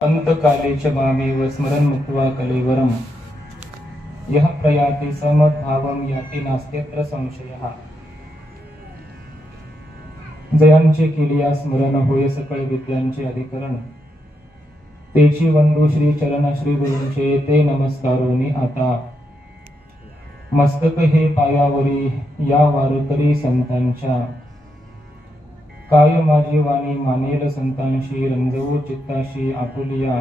अंतकाले च मामेव स्मरन् मुक्त्वा कलेवरम् यः प्रयाति समद्भावं याति नास्त्यत्र संशयः। जयांचे केलिया स्मरण होय सकळ विद्यांचे अधिकरण, तेची वंदू श्री चरण श्री गुरूंचे ते नमस्कारोनी आता। मस्तक हे पायावरी या वारकरी संतांच्या, काय माझी वाणी मानेल संतांशी रंजवू चित्ताशी आपुलिया।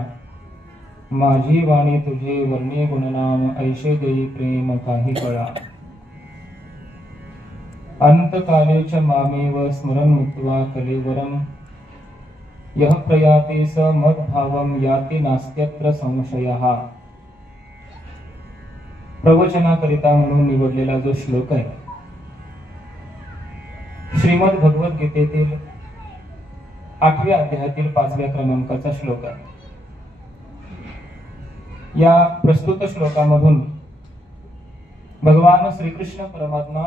माझी वाणी तुझे वर्णे गुणनाम ऐशे देई प्रेम काही कळा। अंतकाले च मामेव स्मरन् मुक्त्वा कलेवरम् यः प्रयाति स मद्भावं याति नास्त्यत्र संशयः। प्रवचनाकरिता म्हणून निवडलेला जो श्लोक आहे, श्रीमद भगवद्गीतेतील 8व्या अध्यायातील 5व्या क्रमांकाचा श्लोक आहे। या प्रस्तुत श्लोकामधून भगवान श्रीकृष्ण परमात्मा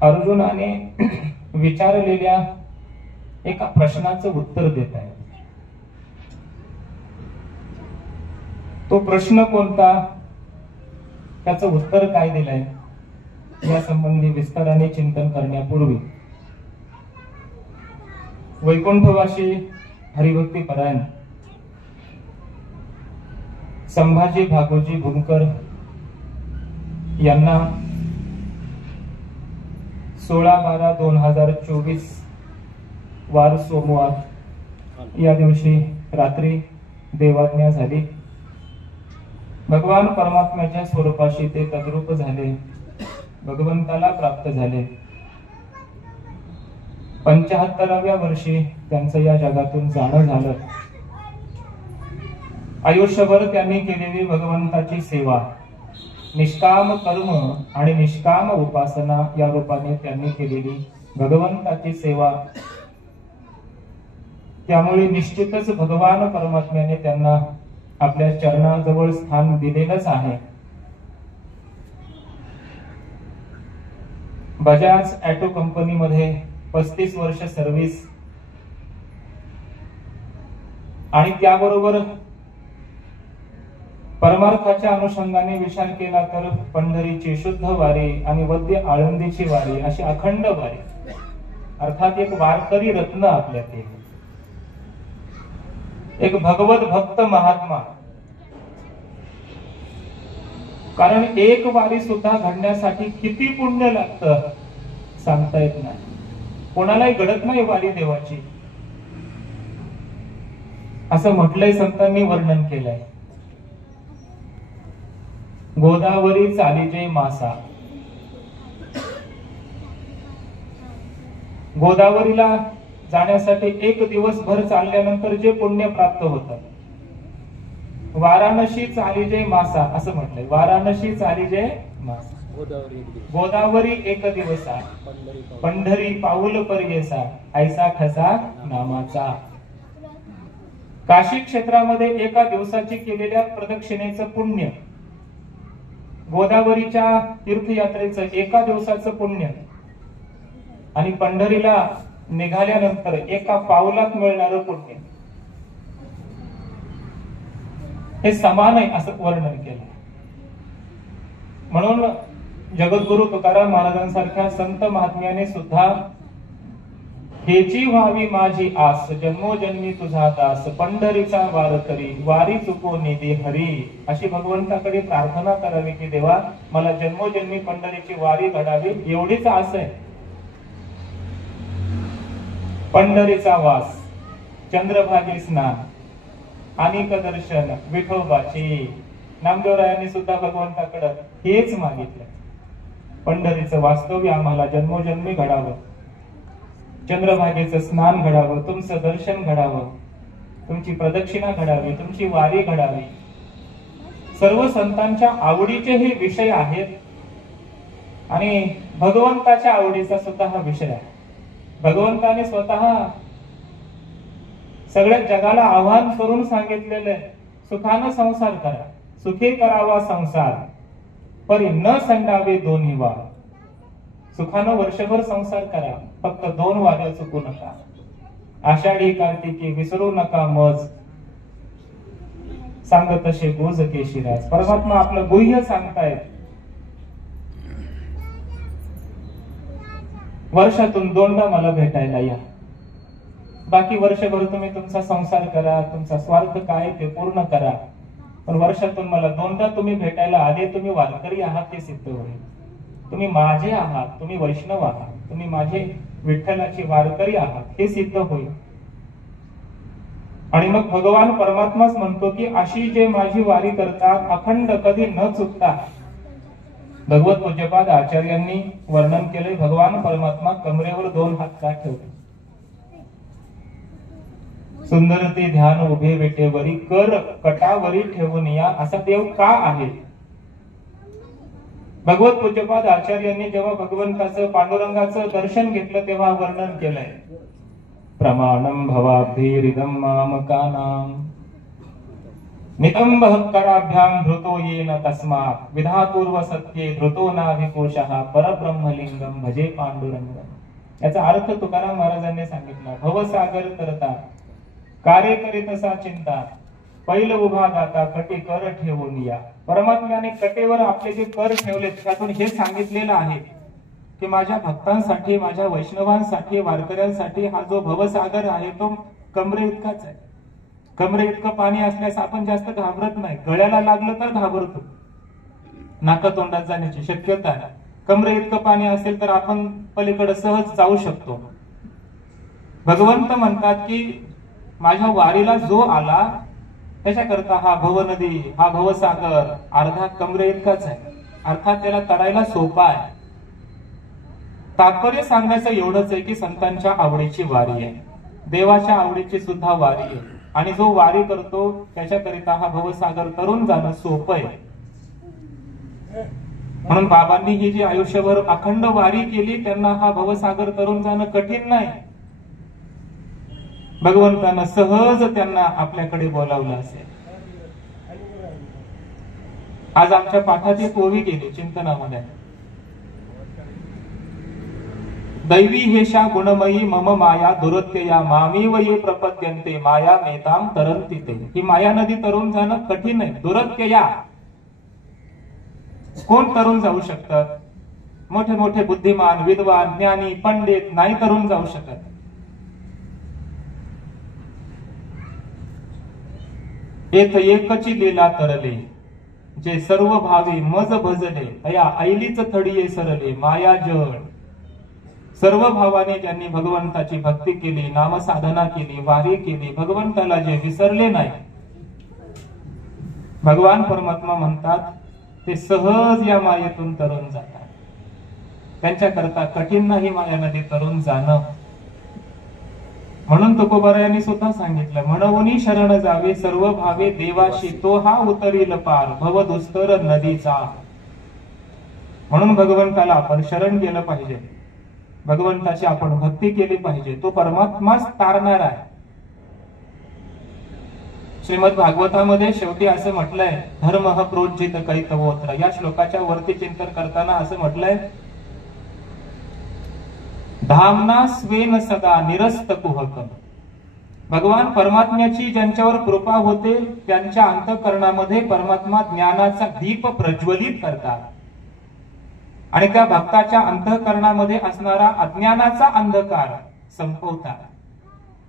अर्जुनाने विचारलेल्या एका प्रश्नाचं उत्तर देत आहे। तो प्रश्न कोणता, त्याचं उत्तर काय दिलंय, या संबंधी विस्ताराने चिंतन करण्यापूर्वी वैकुंठवासी हरिभक्ती परायण संभाजी भागोजी भूमकर यांना 16/12/2024 वार सोमवार या दिवशी रात्री देवाज्ञा झाली। भगवान परमात्म्याच्या स्वरूपाशी ते तद्रूप झाले, भगवंताला प्राप्त झाले। 75व्या वर्षी त्यांचं या जगातून जाणं झालं। आयुष्यभर त्यांनी केलेली भगवंताची सेवा, निष्काम कर्म आणि निष्काम उपासना या रूपाने त्यांनी केलेली भगवंताची सेवा, त्यामुळे निश्चितच भगवान परमात्म्याने त्यांना आपल्या चरणाजवळ स्थान दिलेलंच आहे। बजाज ऑटो कंपनी मध्ये 35 वर्ष सर्व्हिस आणि त्याबरोबर परमार्थाच्या अनुषंगाने विचार केला तर पंढरीची शुद्ध वारी आणि वद्य आळंदीची वारी अशी अखंड वारी, अर्थात एक वारकरी रत्न आपल्यात, एक भगवत भक्त महात्मा। कारण एक वारी सुद्धा घडण्यासाठी किती पुण्य लागतं सांगता येत नाही, कोणालाही घडत नाही वारी देवाची, असं म्हटलंय संतांनी, वर्णन केलंय। गोदावरी चालीजे मासा, गोदावरीला जाण्यासाठी 1 दिवसभर चालल्यानंतर जे पुण्य प्राप्त होतं, वाराणसी चालीजे मासा असं म्हटलंय। वाराणसी चालीजे मासा, गोदावरी 1 दिवसा, पंढरी पाऊल पर्येसा, ऐसा ठसा नामाचा। काशी क्षेत्रामध्ये 1 दिवसाची केलेल्या प्रदक्षिणेचं पुण्य, गोदावरीच्या तीर्थयात्रेचं 1 दिवसाचं पुण्य आणि पंढरीला निघाल्यानंतर 1 पाऊलात मिळणारं पुण्य, हे समान आहे असं वर्णन केलं। म्हणून जगद्गुरु तुकाराम महाराजांसारख्या संत महात्म्याने सुद्धा हेची व्हावी माझी आस, जन्मोजन्मी तुझा दास, पंढरीचा वारकरी वारी चुको निधी हरी, अशी भगवंताकडे प्रार्थना करावी की देवा मला जन्मोजन्मी पंढरीची वारी घडावी, एवढीच आस आहे। पंढरीचा वास, चंद्रभागी स्नान, अनेक दर्शन विठोबाची, नामदेवरायांनी सुद्धा भगवंताकडे हेच मागितलं, पंढरीचं वास्तव्य आम्हाला जन्मोजन्मी घडावं, चंद्रभागेचं स्नान घडावं, तुमचं दर्शन घडावं, तुमची प्रदक्षिणा घडावी, तुमची वारी घडावी। सर्व संतांच्या आवडीचे हे विषय आहेत आणि भगवंताच्या आवडीचा सुद्धा हा विषय आहे। भगवंताने स्वतः सगळ्या जगाला आव्हान करून सांगितलेलं आहे, सुखानं संसार करा, सुखी करावा संसार, परी न संडावे दोन्ही वार। सुखानं वर्षभर संसार करा, फक्त 2 वाऱ्या चुकू नका। आषाढी कार्तिकी विसरू नका मज, सांगत तसे गोज केशिराज. परमात्मा आपलं गुह्य सांगतायत. वर्षातून दोनदा मला भेटायला या. बाकी वर्षभर तुम्ही तुमचा संसार करा, तुमचा स्वार्थ काय ते पूर्ण करा, पण वर्षातून मला दोनदा तुम्ही भेटायला आले, तुम्ही वारकरी आहात हे सिद्ध होईल. तुम्ही माझे आहात, तुम्ही वैष्णव आहात, तुम्ही माझे विठ्ठलाचे वारकरी आहात हे सिद्ध होईल. आणि मग भगवान परमात्माच म्हणतो की अशी जे माझी वारी करतात अखंड कधी न चुकता. भगवत पूज्यपाद आचार्यांनी वर्णन केले, भगवान परमात्मा कमरेवर 2 हात का ठेवले. सुंदर ते ध्यान उभे वेटेवरी, कर कटावरी ठेवून या, असा देव का आहे. भगवत पूज्यपाद आचार्यांनी जेव्हा भगवंताचं पांडुरंगाचं दर्शन घेतलं तेव्हा वर्णन केलंय. प्रमाणम भवाब्धिरिदं मामकानां नितंबहकराभ्याम धृतो येन तस्मात् विधातुर्व सत्ये धृतो नाभिकोशः परब्रह्मलिंगम भजे पांडुरंगम. याचा अर्थ तुकाराम महाराजांनी सांगितला. भवसागर तरता कार्य करीतसा चिंता, पैल उभा दाता कटे कर ठेवून या. परमात्म्याने कटेवर आपले जे कर ठेवले त्यातून हे सांगितलेलं आहे की माझ्या भक्तांसाठी, माझ्या वैष्णवांसाठी, वारकऱ्यांसाठी हा जो भवसागर आहे तो कमरे इतकाच आहे. कमरे इतकं पाणी असल्यास आपण जास्त घाबरत नाही. गळ्याला लागलं तर घाबरतो, नाका तोंडात जाण्याची शक्यता आहे. कमरे इतकं पाणी असेल तर आपण पलीकडे सहज जाऊ शकतो. भगवंत म्हणतात की माझ्या वारीला जो आला त्याच्याकरता हा भवनदी, हा भवसागर अर्धा कमरे इतकाच आहे. अर्थात त्याला तरायला सोपा आहे. तात्पर्य सांगण्याचं एवढंच आहे की संतांच्या आवडीची वारी आहे, देवाच्या आवडीची सुद्धा वारी आहे. आणि जो वारी करतो त्याच्याकरिता हा भवसागर तरुण जाणं सोपं आहे. म्हणून बाबांनी ही जी आयुष्यभर अखंड वारी केली त्यांना हा भवसागर तरुण जाणं कठीण नाही. भगवंतानं सहज त्यांना आपल्याकडे बोलावलं असेल. आज आमच्या पाठात एक ओवी गेली चिंतनामध्ये. दैवी हेशा गुणमयी मम माया दुरत्यया मामीव ये प्रपद्यन्ते माया मेताम तरंती ते. ही माया नदी तरुण जाणं कठीण आहे. दुरत्यया कोण तरुण जाऊ शकतात? मोठे मोठे बुद्धिमान, विद्वान, ज्ञानी, पंडित नाही तरुण जाऊ शकत. येथ एकची लीला तरले जे सर्व भावी मज भजले अया ऐलीच थडिये सरले माया जळ. सर्व भावाने ज्यांनी भगवंताची भक्ती केली, नामसाधना केली, वारी केली, भगवंताला जे विसरले नाही, भगवान परमात्मा म्हणतात ते सहज या मायेतून तरुण जातात. त्यांच्याकरता कठीण नाही माया नदी तरुण जाणं. म्हणून तुकोबारायांनी सुद्धा सांगितलं, म्हणून शरण जावे सर्व भावे देवाशी तो हा उतरील पार भव दुस्तर नदीचा. म्हणून भगवंताला आपण शरण गेलं पाहिजे, भगवंताची आपण भक्ती केली पाहिजे. तो परमात्माच तारणार आहे. श्रीमद भागवतामध्ये शेवटी असं म्हटलंय, धर्म प्रोज्जित कैतवोत्र. या श्लोकाच्या वरती चिंतन करताना असं म्हटलंय, धामना स्वेन सदा निरस्त कुहकम. भगवान परमात्म्याची ज्यांच्यावर कृपा होते त्यांच्या अंतःकरणामध्ये परमात्मा ज्ञानाचा दीप प्रज्वलित करतात आणि त्या भक्ताच्या अंतःकरणामध्ये असणारा अज्ञानाचा अंधकार संपवतात.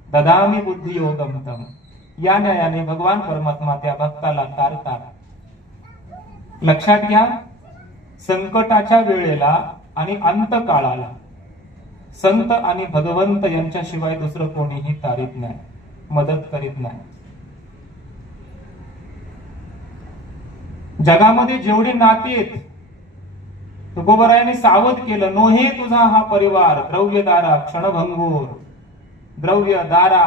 ददामी बुद्धी योगम तम. या न्यायाने भगवान परमात्मा त्या भक्ताला तारतात. लक्षात घ्या, संकटाच्या वेळेला आणि अंतकाळाला संत आणि भगवंत यांच्याशिवाय दुसरं कोणीही तारीत नाही, मदत करीत नाही. जगामध्ये जेवढी नाती आहेत, तुकोबारायांनी सावध केलं, नोहे तुझा हा परिवार द्रव्य दारा क्षणभंगूर. द्रव्य दारा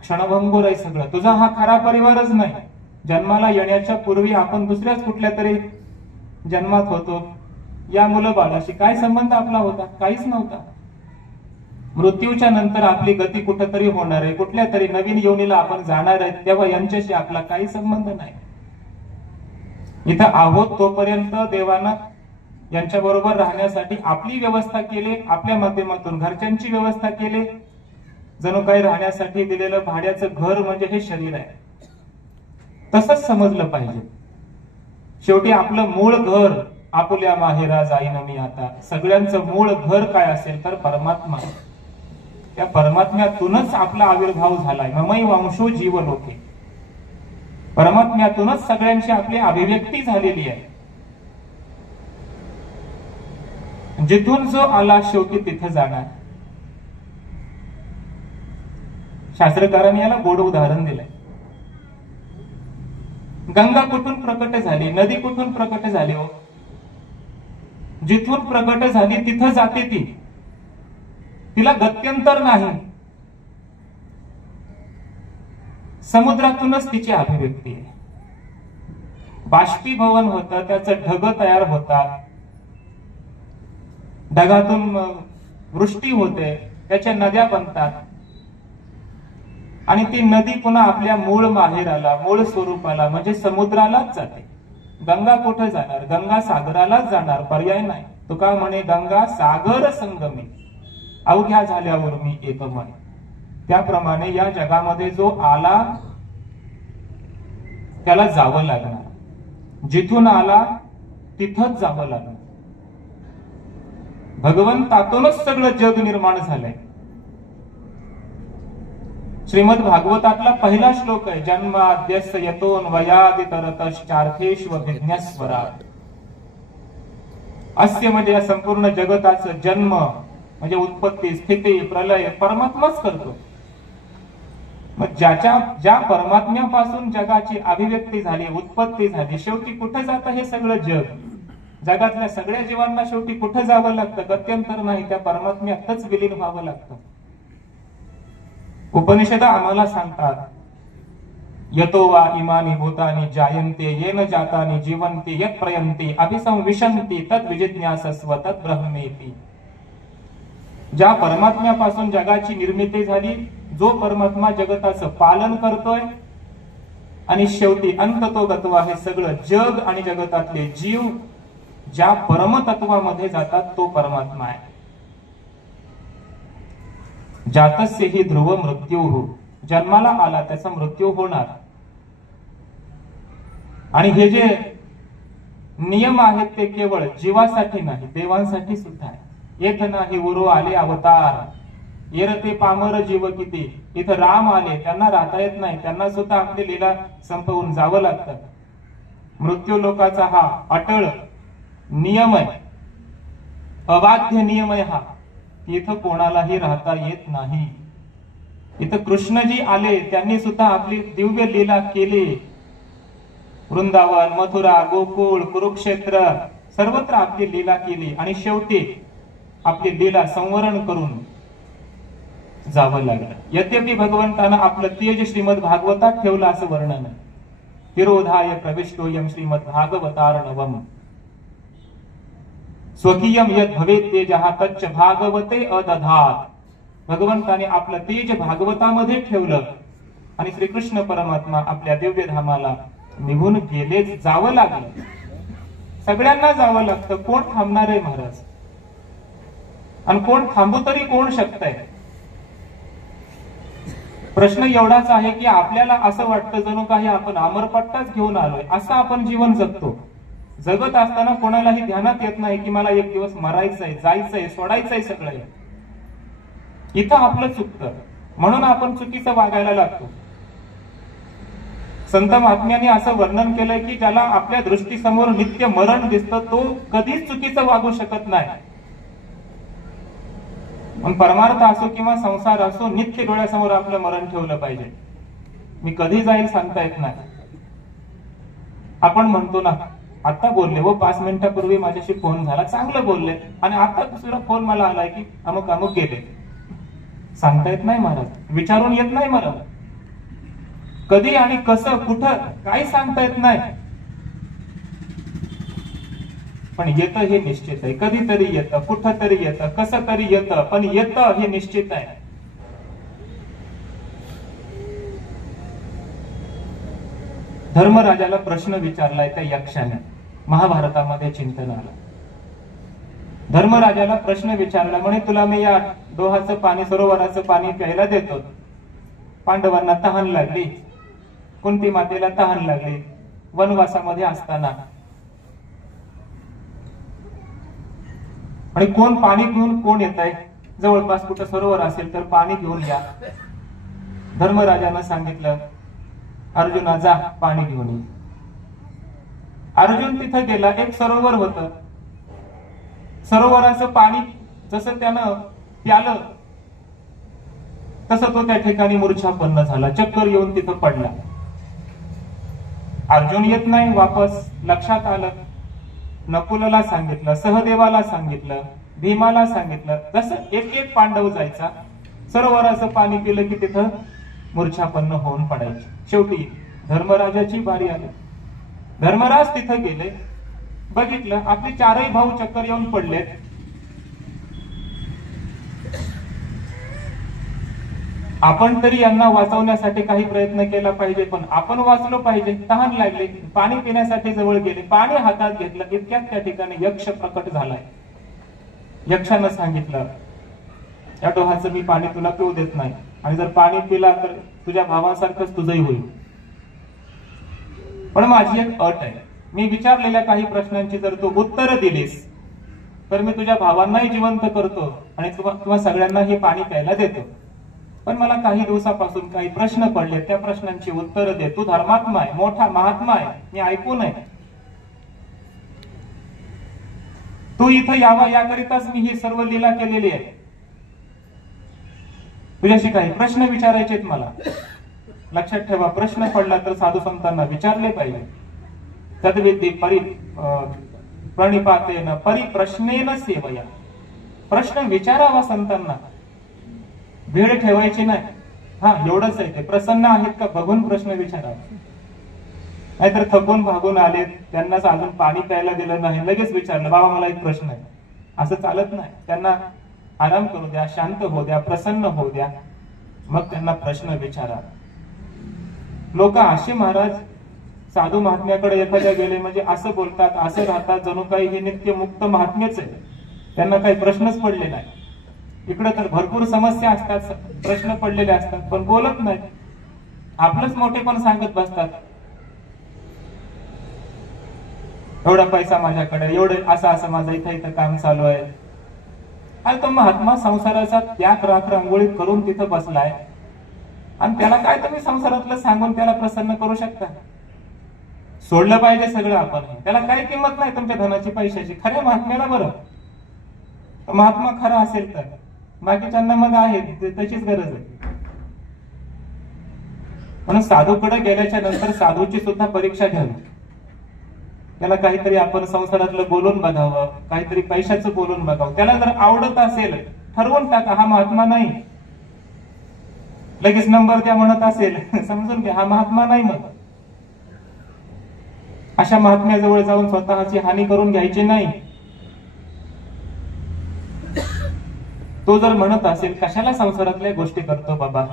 क्षणभंगूर आहे सगळं. तुझा हा खरा परिवारच नाही. जन्माला येण्याच्या पूर्वी आपण दुसऱ्याच कुठल्या तरी जन्मात होतो. या मुलं बाळाशी काय संबंध आपला होता? काहीच नव्हता. मृत्यूच्या नंतर आपली गती कुठेतरी होणार आहे, कुठल्या तरी नवीन योनीला आपण जाणार आहे, तेव्हा यांच्याशी आपला काही संबंध नाही. इथं आहोत तोपर्यंत देवानं यांच्या बरोबर राहण्यासाठी आपली व्यवस्था केली, आपल्या माध्यमातून घरच्यांची व्यवस्था केली. जणू काही राहण्यासाठी दिलेलं भाड्याचं घर म्हणजे हे शरीर आहे, तसंच समजलं पाहिजे. शेवटी आपलं मूळ घर आपुल्या माहेरा जाईन मी आता. सगळ्यांचं मूळ घर काय असेल तर परमात्मा. त्या परमात्म्यातूनच आपला आविर्भाव झालाय. ममई वंशो जीव लोके. परमात्म्यातूनच सगळ्यांची आपली अभिव्यक्ती झालेली आहे. जिथून जो आला शेवटी तिथं जाणार. शास्त्रकारांनी याला गोड उदाहरण दिलंय. गंगा कुठून प्रकट झाली, नदी कुठून प्रकट झाली हो? जिथून प्रकट झाली तिथं जाते ती, तिला गत्यंतर नाही. समुद्रातूनच तिची अभिव्यक्ती आहे. बाष्पीभवन होतं, त्याचं ढग तयार होतात, ढगातून वृष्टी होते, त्याच्या नद्या बनतात आणि ती नदी पुन्हा आपल्या मूळ माहेराला, मूळ स्वरूपाला म्हणजे समुद्रालाच जाते. गंगा कुठे जाणार? गंगा सागरालाच जाणार, पर्याय नाही. तुका म्हणे गंगा सागर संगमी, अवघ्या झाल्यावर मी एकमय. त्याप्रमाणे या जगामध्ये जो आला त्याला जावं लागणार. जिथून आला तिथंच जावं लागणार. भगवंतातूनच सगळं जग निर्माण झालंय. श्रीमद भागवतातला पहिला श्लोक आहे, जन्माद्यस्य यतोऽन्वयादितरतश्चार्थेष्वभिज्ञस्वराट्. अस्य म्हणजे या संपूर्ण जगताचं जन्म म्हणजे उत्पत्ती, स्थिती, प्रलय परमात्माच करतो. मग ज्या परमात्म्यापासून जगाची अभिव्यक्ती झाली, उत्पत्ती झाली, शेवटी कुठं जातं हे सगळं जग? जगातल्या सगळ्या जीवांना शेवटी कुठं जावं लागतं? गत्यंतर नाही, त्या परमात्म्यातच विलीन व्हावं लागतं. उपनिषद आम्हाला सांगतात, यतो वा इमानी भूतानि जायन्ते येन जातानि जीवन्ति यत् प्रयन्ति अभिसंविशन्ति तद् विजिज्ञासस्व तद् ब्रह्मेति. ज्या परमात्म्यापासून जगाची निर्मिती झाली, जो परमात्मा जगताचं पालन करतोय आणि शेवटी अंततो गत्वा हे सगळं जग आणि जगतातले जीव ज्या परमतत्वामध्ये जातात तो परमात्मा आहे. जातस्य हि ध्रुव मृत्युः. जन्माला आला त्याचा मृत्यू होणार. आणि हे जे नियम आहेत ते केवळ जीवासाठी नाही, देवांसाठी सुद्धा आहे. येत नाही उरो आले अवतार, येर ते पामर जीव किती. इथं राम आले, त्यांना राहता येत नाही, त्यांना सुद्धा आपली लीला संपवून जावं लागतं. मृत्यू लोकाचा हा अटळ नियम आहे, अबाध्य नियम आहे हा. इथं कोणालाही राहता येत नाही. इथं कृष्णजी आले, त्यांनी सुद्धा आपली दिव्य लीला केली. वृंदावन, मथुरा, गोकुळ, कुरुक्षेत्र सर्वत्र आपली लीला केली आणि शेवटी आपली लीला संवरण करून जावं लागलं. यद्यपि भगवंतानं आपलं तेज श्रीमद भागवतात ठेवलं असं वर्णन आहे. तिरोधाय प्रविष्टोयम श्रीमद भागवतार्णवम स्वकीयम यद भवेत् तेजः तच्च भागवते अदधात. भगवंताने आपलं तेज भागवतामध्ये ठेवलं आणि श्रीकृष्ण परमात्मा आपल्या दिव्य धामाला निघून गेले. जावं लागलं, सगळ्यांना जावं लागतं. कोण थांबणार आहे महाराज? आणि कोण थांबू तरी कोण शकतंय? प्रश्न एवढाच आहे की आपल्याला असं वाटतं जणू काही आपण अमरपट्टाच घेऊन आलोय, असं आपण जीवन जगतो. जगत असताना कोणालाही ध्यानात येत नाही की मला एक दिवस मरायचंय, जायचंय, सोडायचंय सगळं. इथं आपलं चुकतं, म्हणून आपण चुकीचं वागायला लागतो. संत महात्म्यांनी असं वर्णन केलंय की ज्याला आपल्या दृष्टीसमोर नित्य मरण दिसतं तो कधीच चुकीचं वागू शकत नाही. पण परमार्थ असो किंवा संसार असो, नित्य डोळ्यासमोर आपलं मरण ठेवलं पाहिजे. मी कधी जाईल सांगता येत नाही. आपण म्हणतो ना, आता बोलले व 5 मिनिटापूर्वी माझ्याशी फोन झाला, चांगलं बोलले, आणि आता दुसरा फोन मला आलाय की अमुक अमुक गेले. सांगता येत नाही महाराज, विचारून येत नाही मला. कधी आणि कसं, कुठं, काही सांगता येत नाही. पण येतं हे निश्चित आहे. कधीतरी येतं, कुठं तरी येतं, कसं तरी येतं, पण येतं हे निश्चित आहे. धर्मराजाला प्रश्न विचारलाय त्या यक्षाने, महाभारतामध्ये चिंतन आलं. धर्मराजाला प्रश्न विचारला, म्हणे तुला मी या डोहाचं पाणी, सरोवराचं पाणी प्यायला देतो. पांडवांना तहान लागली, कुंती मातेला तहान लागली वनवासामध्ये असताना, आणि कोण पाणी घेऊन कोण येत आहे, जवळपास कुठं सरोवर असेल तर पाणी घेऊन या. धर्मराजानं सांगितलं, अर्जुना जा पाणी घेऊन ये. अर्जुन तिथं गेला. एक सरोवर होतं. सरोवराचं पाणी जसं त्यानं प्यालं तसं तो त्या ठिकाणी मूर्छापन्न झाला, चक्कर येऊन तिथं पडला. अर्जुन येत नाही वापस. लक्षात आलं, नकुलला सांगितलं, सहदेवाला सांगितलं, भीमाला सांगितलं. जसं एक एक पांडव जायचा, सरोवराचं पाणी पिलं की तिथं मूर्छापन्न होऊन पडायचे. शेवटी धर्मराजाची बारी आली. धर्मराज तिथं गेले, बघितलं आपले चारही भाऊ चक्कर येऊन पडलेत. आपण तरी यांना वाचवण्यासाठी काही प्रयत्न केला पाहिजे, पण आपण वाचलो पाहिजे. तहान लागली, पाणी पिण्यासाठी जवळ गेले, पाणी हातात घेतलं, इतक्यात त्या ठिकाणी यक्ष प्रकट झालाय. यक्षानं सांगितलं, या डोहाचं मी पाणी तुला पिऊ देत नाही, आणि जर पाणी पिला तर तुझ्या भावासारखंच तुझंही होईल. पण माझी एक अट आहे, मी विचारलेल्या काही प्रश्नांची जर तू उत्तर दिलीस तर मी तुझ्या भावांनाही जिवंत करतो आणि तुम्हा सगळ्यांना हे पाणी प्यायला देतो. पण मला काही दिवसापासून काही प्रश्न पडले, त्या प्रश्नांची उत्तर दे. तू धर्मात्मा आहे, मोठा महात्मा आहे, मी ऐकू नये. तू इथं यावा याकरिताच मी ही सर्व लीला केलेली आहे. तुझ्याशी काही प्रश्न विचारायचे आहेत मला. लक्षात ठेवा, प्रश्न पडला तर साधू संतांना विचारले पाहिजे. तद्विधी प्रणिपातेन परिप्रश्नेन सेवया. प्रश्न विचारावा संतांना, भेड ठेवायची नाही. हा एवढंच आहे, ते प्रसन्न आहेत का बघून प्रश्न विचारावा. नाहीतर थकून भागून आले, त्यांनाच अजून पाणी प्यायला दिलं नाही, लगेच विचारलं बाबा मला एक प्रश्न आहे, असं चालत नाही. त्यांना आराम करू द्या, शांत होऊ द्या, प्रसन्न होऊ द्या, मग त्यांना प्रश्न विचारा. लोक असे महाराज साधू महात्म्याकडे एखाद्या गेले म्हणजे असं बोलतात, असं राहतात, जणू काही हे नित्य मुक्त महात्मेच आहे, त्यांना काही प्रश्नच पडले नाही. इकडे तर भरपूर समस्या असतात, प्रश्न पडलेले असतात, पण बोलत नाही, आपलंच मोठेपण सांगत बसतात. एवढा पैसा माझ्याकडे, एवढं असं असं माझं इथं इथं काम चालू आहे. आणि तो महात्मा संसाराचा त्याग राख रांगोळी करून तिथं बसलाय, आणि त्याला काय तुम्ही संसारातलं सांगून त्याला प्रसन्न करू शकता? सोडलं पाहिजे सगळं आपण. त्याला काही किंमत नाही तुमच्या धनाची, पैशाची. खऱ्या महात्म्याला बरं, महात्मा खरा असेल तर, बाकीच्यांना मग आहे त्याचीच गरज आहे. म्हणून साधूकडे गेल्याच्या नंतर साधूची सुद्धा परीक्षा घ्यावी. त्याला काहीतरी आपण संसारातलं बोलून बघावं, काहीतरी पैशाचं बोलून बघावं. त्याला जर आवडत असेल ठरवून टाका, हा महात्मा नाही. लगेच नंबर द्या म्हणत असेल, समजून घ्या हा महात्मा नाही. मग अशा महात्म्याजवळ जाऊन स्वतःची हानी करून घ्यायची नाही. तो जर म्हणत असेल कशाला संसारातल्या गोष्टी करतो बाबा.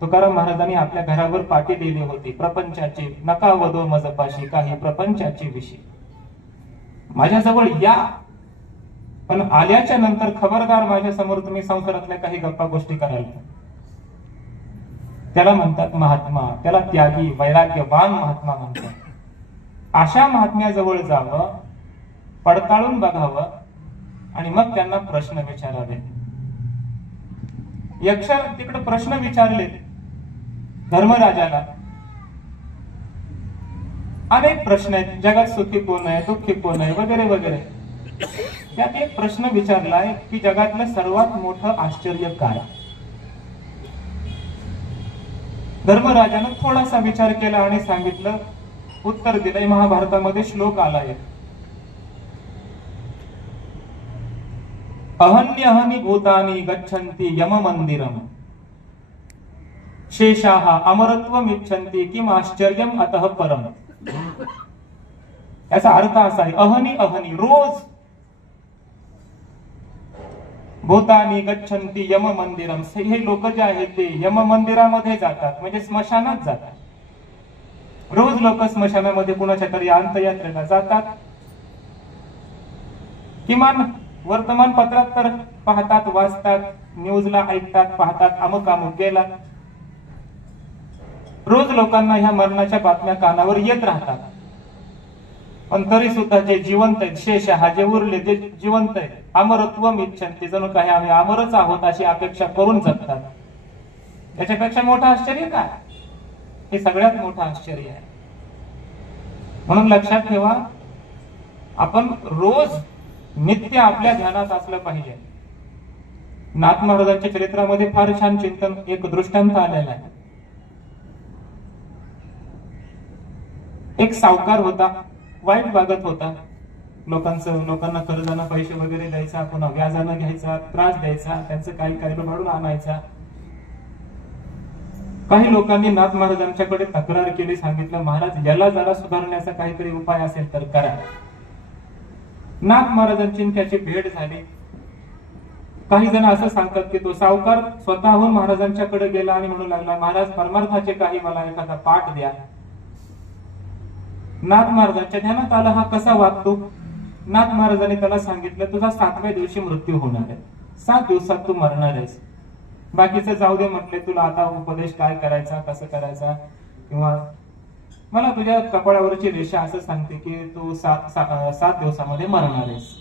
तुकाराम महाराजांनी आपल्या घरावर पाटी दिली होती, प्रपंचाची नका वदो मजपाशी, काही प्रपंचाची विषय. माझ्याजवळ या, पण आल्याच्या नंतर खबरदार माझ्या समोर तुम्ही संसारातल्या काही गप्पा गोष्टी करायला. त्याला म्हणतात महात्मा, त्याला त्यागी वैराग्यवान महात्मा म्हणतात. अशा महात्म्याजवळ जावं, पडताळून बघावं, आणि मग त्यांना प्रश्न विचारावे. यक्ष तिकडे प्रश्न विचारले धर्मराजाला. अनेक प्रश्न आहेत, जगात सुखी कोण आहे, दुःखी कोण आहे, वगैरे वगैरे. त्यात एक प्रश्न विचारलाय की जगातलं सर्वात मोठं आश्चर्य काय. धर्मराजानं थोडासा विचार केला आणि सांगितलं, उत्तर दिलंय. महाभारतामध्ये श्लोक आलाय, अहन्यहनि भूतानि गच्छन्ति यम मंदिरम शेषाः अमरत्वम इच्छन्ति किम आश्चर्यम अतः परम. याचा अर्थ असा आहे, अहनी अहनी रोज, भूतानि गच्छन्ति यम मंदिरम, हे लोक जे आहेत ते यम मंदिरामध्ये जातात, म्हणजे स्मशानात जातात. रोज लोक स्मशानामध्ये कुणाच्या तरी अंत्ययात्रेला जातात. किमान वर्तमानपत्रात तर पाहतात, वाचतात, न्यूजला ऐकतात, पाहतात, अमुक अमुक गेला. रोज लोकांना ह्या मरणाच्या बातम्या कानावर येत राहतात. पण तरी सुद्धा जे जिवंत आहेत, शेष हा जे उरले ते जिवंत आहेत, अमरत्वम इच्छन्ति, जणू काही आम्ही अमरच आहोत अशी अपेक्षा करून जगतात. त्याच्यापेक्षा मोठं आश्चर्य काय? हे सगळ्यात मोठं आश्चर्य आहे. म्हणून लक्षात ठेवा, आपण रोज नित्य आपल्या ध्यानात असलं पाहिजे. नाथ महाराजांच्या चरित्रामध्ये फार छान चिंतन, एक दृष्टांत आलेला आहे. एक सावकार होता, वाईट वागत होता. लोकांना कर्जानं पैसे वगैरे द्यायचा, पुन्हा व्याजानं घ्यायचा, त्रास द्यायचा, त्यांचं काही काही भाडून आणायचा. काही लोकांनी नाथ महाराजांच्याकडे तक्रार केली, सांगितलं महाराज याला जरा सुधारण्याचा काहीतरी उपाय असेल तर करा. नाथ महाराजांची त्याची भेट झाली. काही जण असं सांगतात की तो सावकार स्वतःहून महाराजांच्याकडे गेला आणि म्हणू लागला, महाराज परमार्थाचे काही मला एखादा पाठ द्या. नाथ महाराजांच्या ध्यानात आला हा कसा वागतो. नाथ महाराजांनी त्याला सांगितलं, तुझा 7व्या दिवशी मृत्यू होणार आहे, 7 दिवसात तू मरणार आहेस. बाकीचं जाऊ दे म्हटले, तुला आता उपदेश काय करायचा, कसं करायचा, किंवा मला तुझ्या कपाळावरची रेषा असं सांगते की तू 7 दिवसामध्ये मरणार आहेस.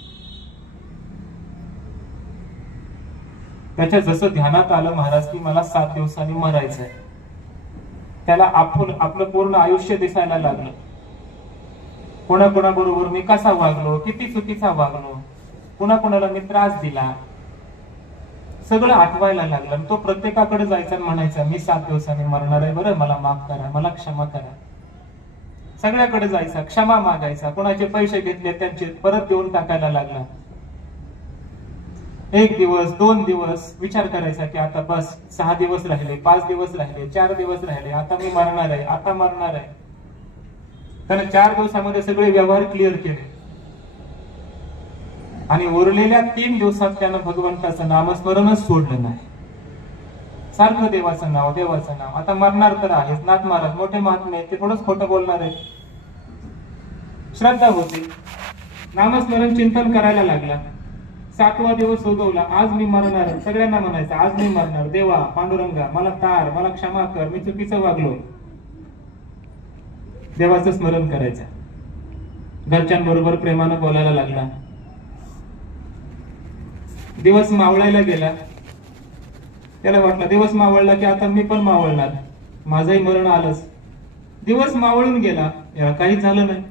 त्याच्या जसं ध्यानात आलं महाराज की मला 7 दिवसांनी मरायचंय, त्याला आपलं पूर्ण आयुष्य दिसायला लागलं. कोणाकोणाबरोबर मी कसा वागलो, किती चुकीचा वागलो, कोणाकोणाला मी त्रास दिला, सगळं आठवायला लागलं. तो प्रत्येकाकडे जायचा आणि म्हणायचा, मी 7 दिवसांनी मरणार आहे, बरं मला माफ करा, मला क्षमा करा. सगळ्याकडे जायचा, क्षमा मागायचा. कोणाचे पैसे घेतले त्यांचे परत देऊन टाकायला लागला. 1 दिवस 2 दिवस विचार करायचा की आता बस 6 दिवस राहिले, 5 दिवस राहिले, 4 दिवस राहिले, आता मी मरणार आहे, आता मरणार आहे. त्याने 4 दिवसामध्ये सगळे व्यवहार क्लिअर केले आणि उरलेल्या 3 दिवसात त्यानं भगवंताचं नामस्मरणच सोडलं नाही. सारखं देवाचं नाव, देवाचं नाव. आता मरणार तर आहेच. नाथ महाराज मोठे महात्मे, ते थोडंच खोटं बोलणार आहे. श्रद्धा होती, नामस्मरण चिंतन करायला लागला. 7वा दिवस उगवला, आज मी मरणार. सगळ्यांना म्हणायचं आज मी मरणार. देवा, पांडुरंगा मला तार, मला क्षमा कर, मी चुकीचं वागलो. देवाचं स्मरण करायचं. घरच्यांबरोबर प्रेमानं बोलायला लागला. दिवस मावळायला गेला. त्याला वाटलं दिवस मावळला की आता मी पण मावळणार, माझंही मरण आलंच. दिवस मावळून गेला, काहीच झालं नाही.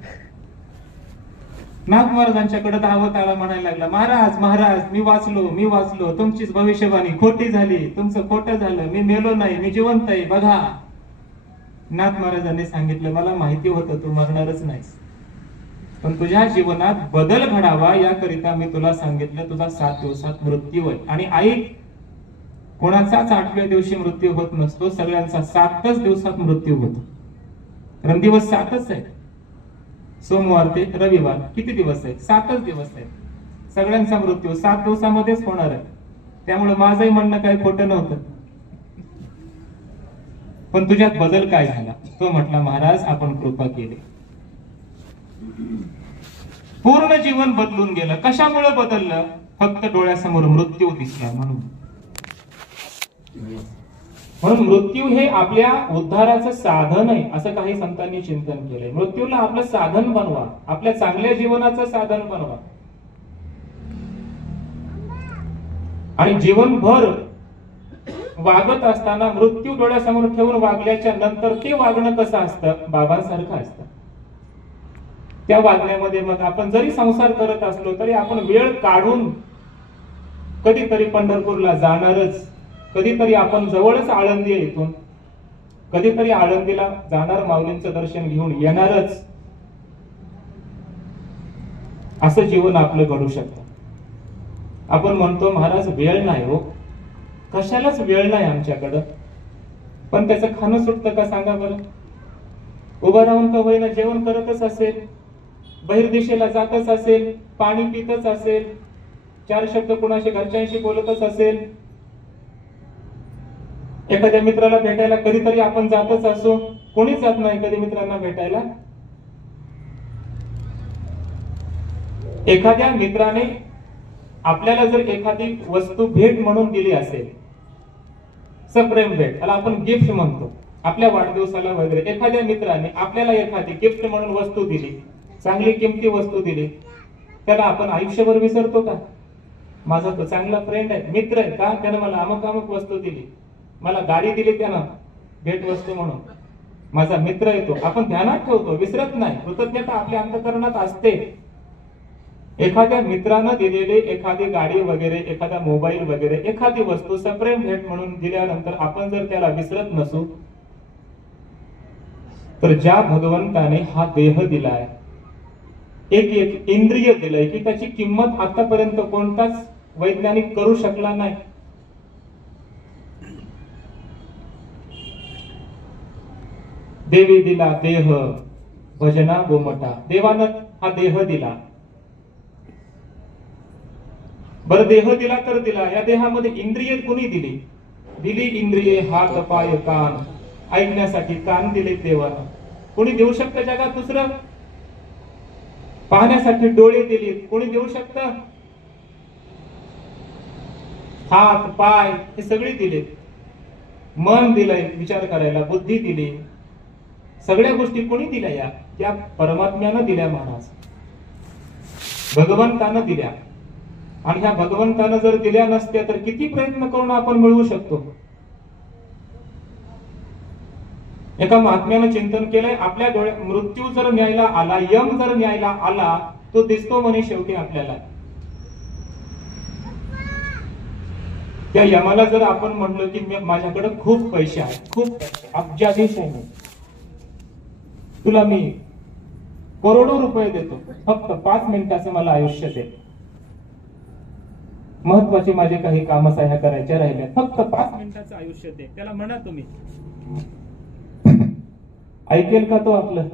नाथ महाराजांच्याकडे धावत आला, म्हणायला लागला, महाराज महाराज मी वाचलो, तुमचीच भविष्यवाणी खोटी झाली, तुमचं खोटं झालं, मी मेलो नाही, मी जिवंत आहे, बघा. नाथ महाराजांनी सांगितलं, मला माहिती होतं तू मरणारच नाहीस, पण तुझ्या जीवनात बदल घडावा याकरिता मी तुला सांगितलं, तुझा 7 दिवसात मृत्यू आहे. आणि ऐक, कोणाचाच 8व्या दिवशी मृत्यू होत नसतो, सगळ्यांचा 7च दिवसात मृत्यू होतो. कारण दिवस 7च आहे. सोमवार ते रविवार किती दिवस आहेत? 7च दिवस आहेत. सगळ्यांचा मृत्यू 7 दिवसामध्येच होणार आहे. त्यामुळे माझंही म्हणणं काही खोटं नव्हतं. पण तुझ्यात बदल काय झाला? तो म्हटला, महाराज आपण कृपा केली, पूर्ण जीवन बदलून गेलं. कशामुळे बदललं? फक्त डोळ्यासमोर मृत्यू दिसला म्हणून. म्हणून मृत्यू हे आपल्या उद्धाराचं साधन आहे असं काही संतांनी चिंतन केलंय. मृत्यूला आपलं साधन बनवा, आपल्या चांगल्या जीवनाचं साधन बनवा. आणि जीवनभर वागत असताना मृत्यू डोळ्यासमोर ठेवून वागल्याच्या नंतर ते वागणं कसं असतं? बाबांसारखं असतं. त्या वागण्यामध्ये मग आपण जरी संसार करत असलो तरी आपण वेळ काढून कधीतरी पंढरपूरला जाणारच, कधीतरी आपण जवळच आळंदी आहे इथून, कधीतरी आळंदीला जाणार, माऊलींचं दर्शन घेऊन येणारच. असं जीवन आपलं घडू शकतं. आपण म्हणतो महाराज वेळ नाही हो, कशालाच वेळ नाही आमच्याकडं. पण त्याचं खाणं सुटतं का सांगा बरं? उभं राहून का होईना जेवण करतच असेल, बहिर्दिशेला जातच असेल, पाणी पितच असेल, 4 शब्द कुणाशी घरच्यांशी बोलतच असेल, एखाद्या मित्राला भेटायला कधीतरी आपण जातच असो. कोणीच जात नाही कधी मित्रांना भेटायला. एखाद्या मित्राने आपल्याला जर एखादी वस्तू भेट म्हणून दिली असेल, सप्रेम भेट, त्याला आपण गिफ्ट म्हणतो, आपल्या वाढदिवसाला वगैरे एखाद्या मित्राने आपल्याला एखादी गिफ्ट म्हणून वस्तू दिली, चांगली किमती वस्तू दिली, त्याला आपण आयुष्यभर विसरतो का? माझा तो चांगला फ्रेंड आहे, मित्र आहे, का त्यानं मला अमुक अमुक वस्तू दिली, मला गाडी दिली त्यानं भेट वस्तू म्हणून, माझा मित्र आहे तो, आपण ध्यानात ठेवतो, विसरत नाही. कृतज्ञता आपल्या अंतःकरणात असते. एखाद्या मित्रानं दिलेली एखादी गाडी वगैरे, एखादा मोबाईल वगैरे, एखादी वस्तू सप्रेम भेट म्हणून दिल्यानंतर आपण जर त्याला विसरत नसू, तर ज्या भगवंताने हा देह दिलाय, एक इंद्रिय दिलंय की त्याची किंमत आतापर्यंत कोणताच वैज्ञानिक करू शकला नाही. देवी दिला देह भजना गोमटा, देवानं हा देह दिला. बरं, देह दिला तर दिला, या देहामध्ये इंद्रिय कुणी दिली? दिली इंद्रिये हात पाय कान, ऐकण्यासाठी कान दिले देवानं. कोणी देऊ शकतं जगात दुसरं? पाहण्यासाठी डोळे दिले, कोणी देऊ शकतं? हात पाय हे सगळे दिले. मन दिलंय विचार करायला, बुद्धी दिली, सगळ्या गोष्टी कोणी दिल्या? या परमात्म्यानं दिल्या महाराज, भगवंतानं दिल्या. आणि ह्या भगवंतानं जर दिल्या नसत्या तर किती प्रयत्न करून आपण मिळवू शकतो. एका महात्म्यानं चिंतन केलंय, आपल्या डोळ्यात मृत्यू जर न्यायला आला, यम जर न्यायला आला, तो दिसतो म्हणे शेवटी आपल्याला. त्या यमाला जर आपण म्हणलं की माझ्याकडे खूप पैसे आहेत, खूप पैसे, अब्जाधीश आहे, तुला मी करोडो रुपये देतो, फक्त 5 मिनिटाचं मला आयुष्य दे, महत्वाचे माझे काही काम सह्या करायच्या राहिल्या, फक्त 5 मिनिटाचं आयुष्य दे, त्याला म्हणा तुम्ही, ऐकेल का तो आपलं?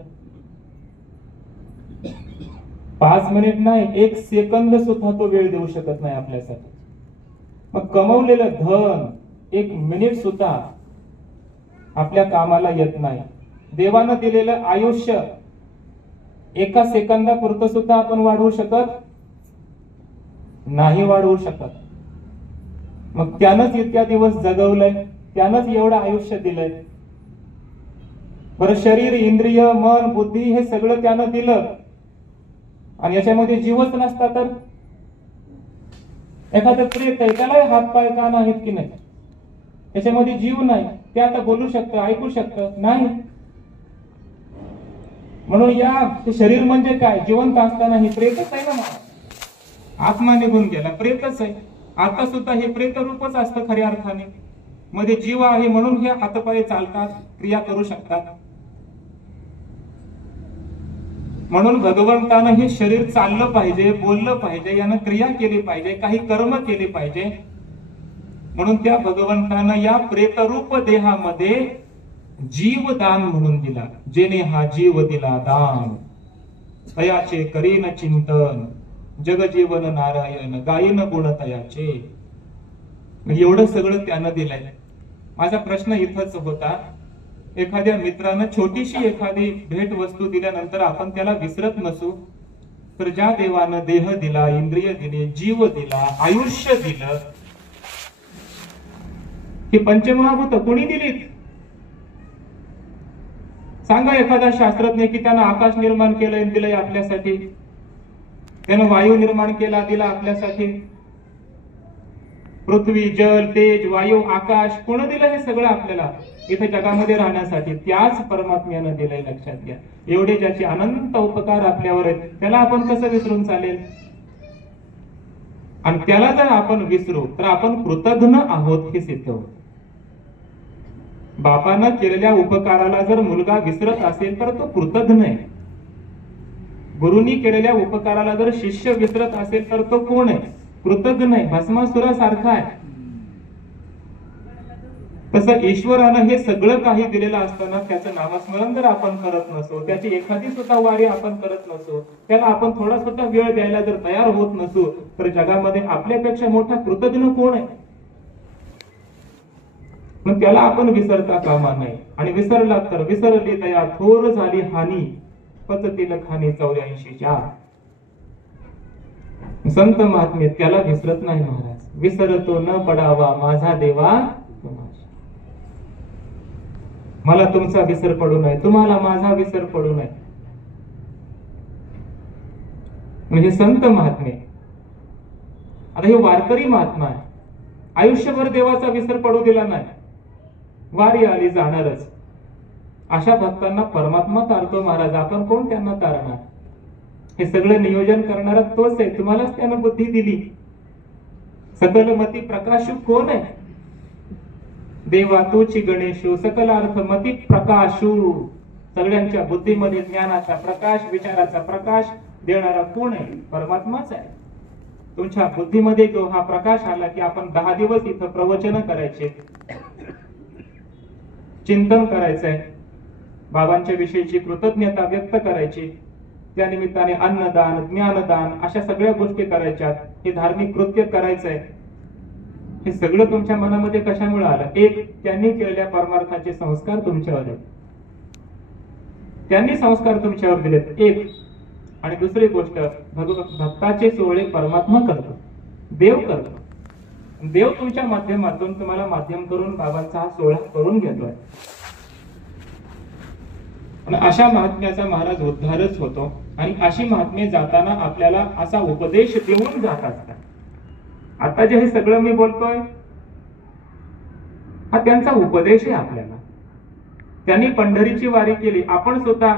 5 मिनिट नाही, 1 सेकंद सुद्धा तो वेळ देऊ शकत नाही आपल्यासाठी. मग कमवलेलं धन 1 मिनिट सुद्धा आपल्या कामाला येत नाही. देवानं दिलेलं आयुष्य 1 सेकंदापुरतं सुद्धा आपण वाढवू शकत नाही, वाढवू शकत. मग त्यानंच इतक्या दिवस जगवलंय, त्यानंच एवढं आयुष्य दिलंय. बरं, शरीर, इंद्रिय, मन, बुद्धी हे सगळं त्यानं दिलं आणि याच्यामध्ये जीवच नसता तर? एखादं प्रेत आहे, त्याला हात पाय कान आहेत की नाही, त्याच्यामध्ये जीव नाही, ते आता बोलू शकतं, ऐकू शकतं नाही. म्हणून या शरीर म्हणजे काय? जिवंत असताना हे प्रेतच आहे ना, आत्मा निघून गेला, प्रेतच आहे. आता सुद्धा हे प्रेत रूपच असतं खऱ्या अर्थाने. मध्ये जीव आहे म्हणून हे हातपाय चालतात, क्रिया करू शकतात. म्हणून भगवंतानं हे शरीर चाललं पाहिजे, बोललं पाहिजे, यानं क्रिया केली पाहिजे, काही कर्म केले पाहिजे. म्हणून त्या भगवंतानं या प्रेतरूप देहामध्ये जीवदान म्हणून दिला. जेने हा जीव दिला दान, तयाचे करीन चिंतन, जगजीवन नारायण गायन गुण तयाचे. एवढं सगळं त्यानं दिलंय. माझा प्रश्न इथंच होता, एखाद्या मित्रानं छोटीशी एखादी भेट वस्तू दिल्यानंतर आपण त्याला विसरत नसू, तर ज्या देवानं देह दिला, इंद्रिय दिले, जीव दिला, आयुष्य दिलं, ही पंचमहाभूत कोणी दिलीत? सांगा एखादा शास्त्रज्ञ की त्यानं आकाश निर्माण केलंय, दिलंय आपल्यासाठी, त्यानं वायू निर्माण केला, दिला आपल्यासाठी. पृथ्वी, जल, तेज, वायू, आकाश, कोण दिलं हे सगळं आपल्याला इथे जगामध्ये राहण्यासाठी? त्याच परमात्म्यानं दिलंय. लक्षात घ्या, एवढे ज्याचे अनंत उपकार आपल्यावर आहेत, त्याला आपण कसं विसरून चालेल? आणि त्याला जर आपण विसरू तर आपण कृतज्ञ आहोत हे सिद्ध होत. बापानं केलेल्या उपकाराला जर मुलगा विसरत असेल तर तो कृतज्ञ आहे. गुरुनी केलेल्या उपकाराला जर शिष्य विसरत असेल तर तो कोण आहे? कृतज्ञ आहे, भस्मासुरासारखा आहे. तसं ईश्वरानं हे सगळं काही दिलेलं असताना त्याचं नामस्मरण जर आपण करत नसो, त्याची एखादी सुद्धा वारी आपण करत नसो, त्याला आपण थोडा सुद्धा वेळ द्यायला जर तयार होत नसू, तर जगामध्ये आपल्यापेक्षा मोठा कृतज्ञ कोण आहे? मग त्याला आपण विसरता कामा नाही. आणि विसरला तर विसरली दया थोर झाली हानी, पचतील खाणी 84. संत महात्मे त्याला विसरत नाही महाराज. विसरतो न पडावा माझा देवा तुम्हास. मला तुमचा विसर पडू नये, तुम्हाला माझा विसर पडू नये. म्हणजे संत महात्मे. आता हे वारकरी महात्मा आहे. आयुष्यभर देवाचा विसर पडू दिला नाही. वारी आली जाणारच. अशा भक्तांना परमात्मा तारतो महाराज. आपण कोण त्यांना तारणार? हे सगळं नियोजन करणारा तोच आहे. तुम्हालाच त्यानं बुद्धी दिली. सकल मती प्रकाशू कोण आहे? देवा तूची गणेशू सकलार्थ मती प्रकाशू. सगळ्यांच्या बुद्धीमध्ये ज्ञानाचा प्रकाश, विचाराचा प्रकाश देणारा कोण आहे? परमात्माच आहे. तुमच्या बुद्धीमध्ये जो हा प्रकाश आला की आपण 10 दिवस इथं प्रवचन करायचे, चिंतन करायचंय, बाबांच्या विषयीची कृतज्ञता व्यक्त करायची, त्या निमित्ताने अन्नदान, ज्ञानदान अशा सगळ्या गोष्टी करायच्यात. हे धार्मिक कृत्य करायचंय. हे सगळं तुमच्या मनामध्ये कशामुळे आलं? एक, त्यांनी केलेल्या परमार्थाचे संस्कार तुमच्यावर आहेत. त्यांनी संस्कार तुमच्यावर दिलेत. एक. आणि दुसरी गोष्ट, भक्ताचे सोहळे परमात्मा करतो, देव करतो. देव तुमच्या माध्यमातून तुम्हाला माध्यम करून बाबांचा हा सोहळा करून घेतोय. आणि अशा महात्म्याचा महाराज उद्धारच होतो. आणि अशी महात्मे जाताना आपल्याला असा उपदेश देऊन जात असतात. आता जे हे सगळं मी बोलतोय हा त्यांचा उपदेश आहे आपल्याला. त्यांनी पंढरीची वारी केली. आपण सुद्धा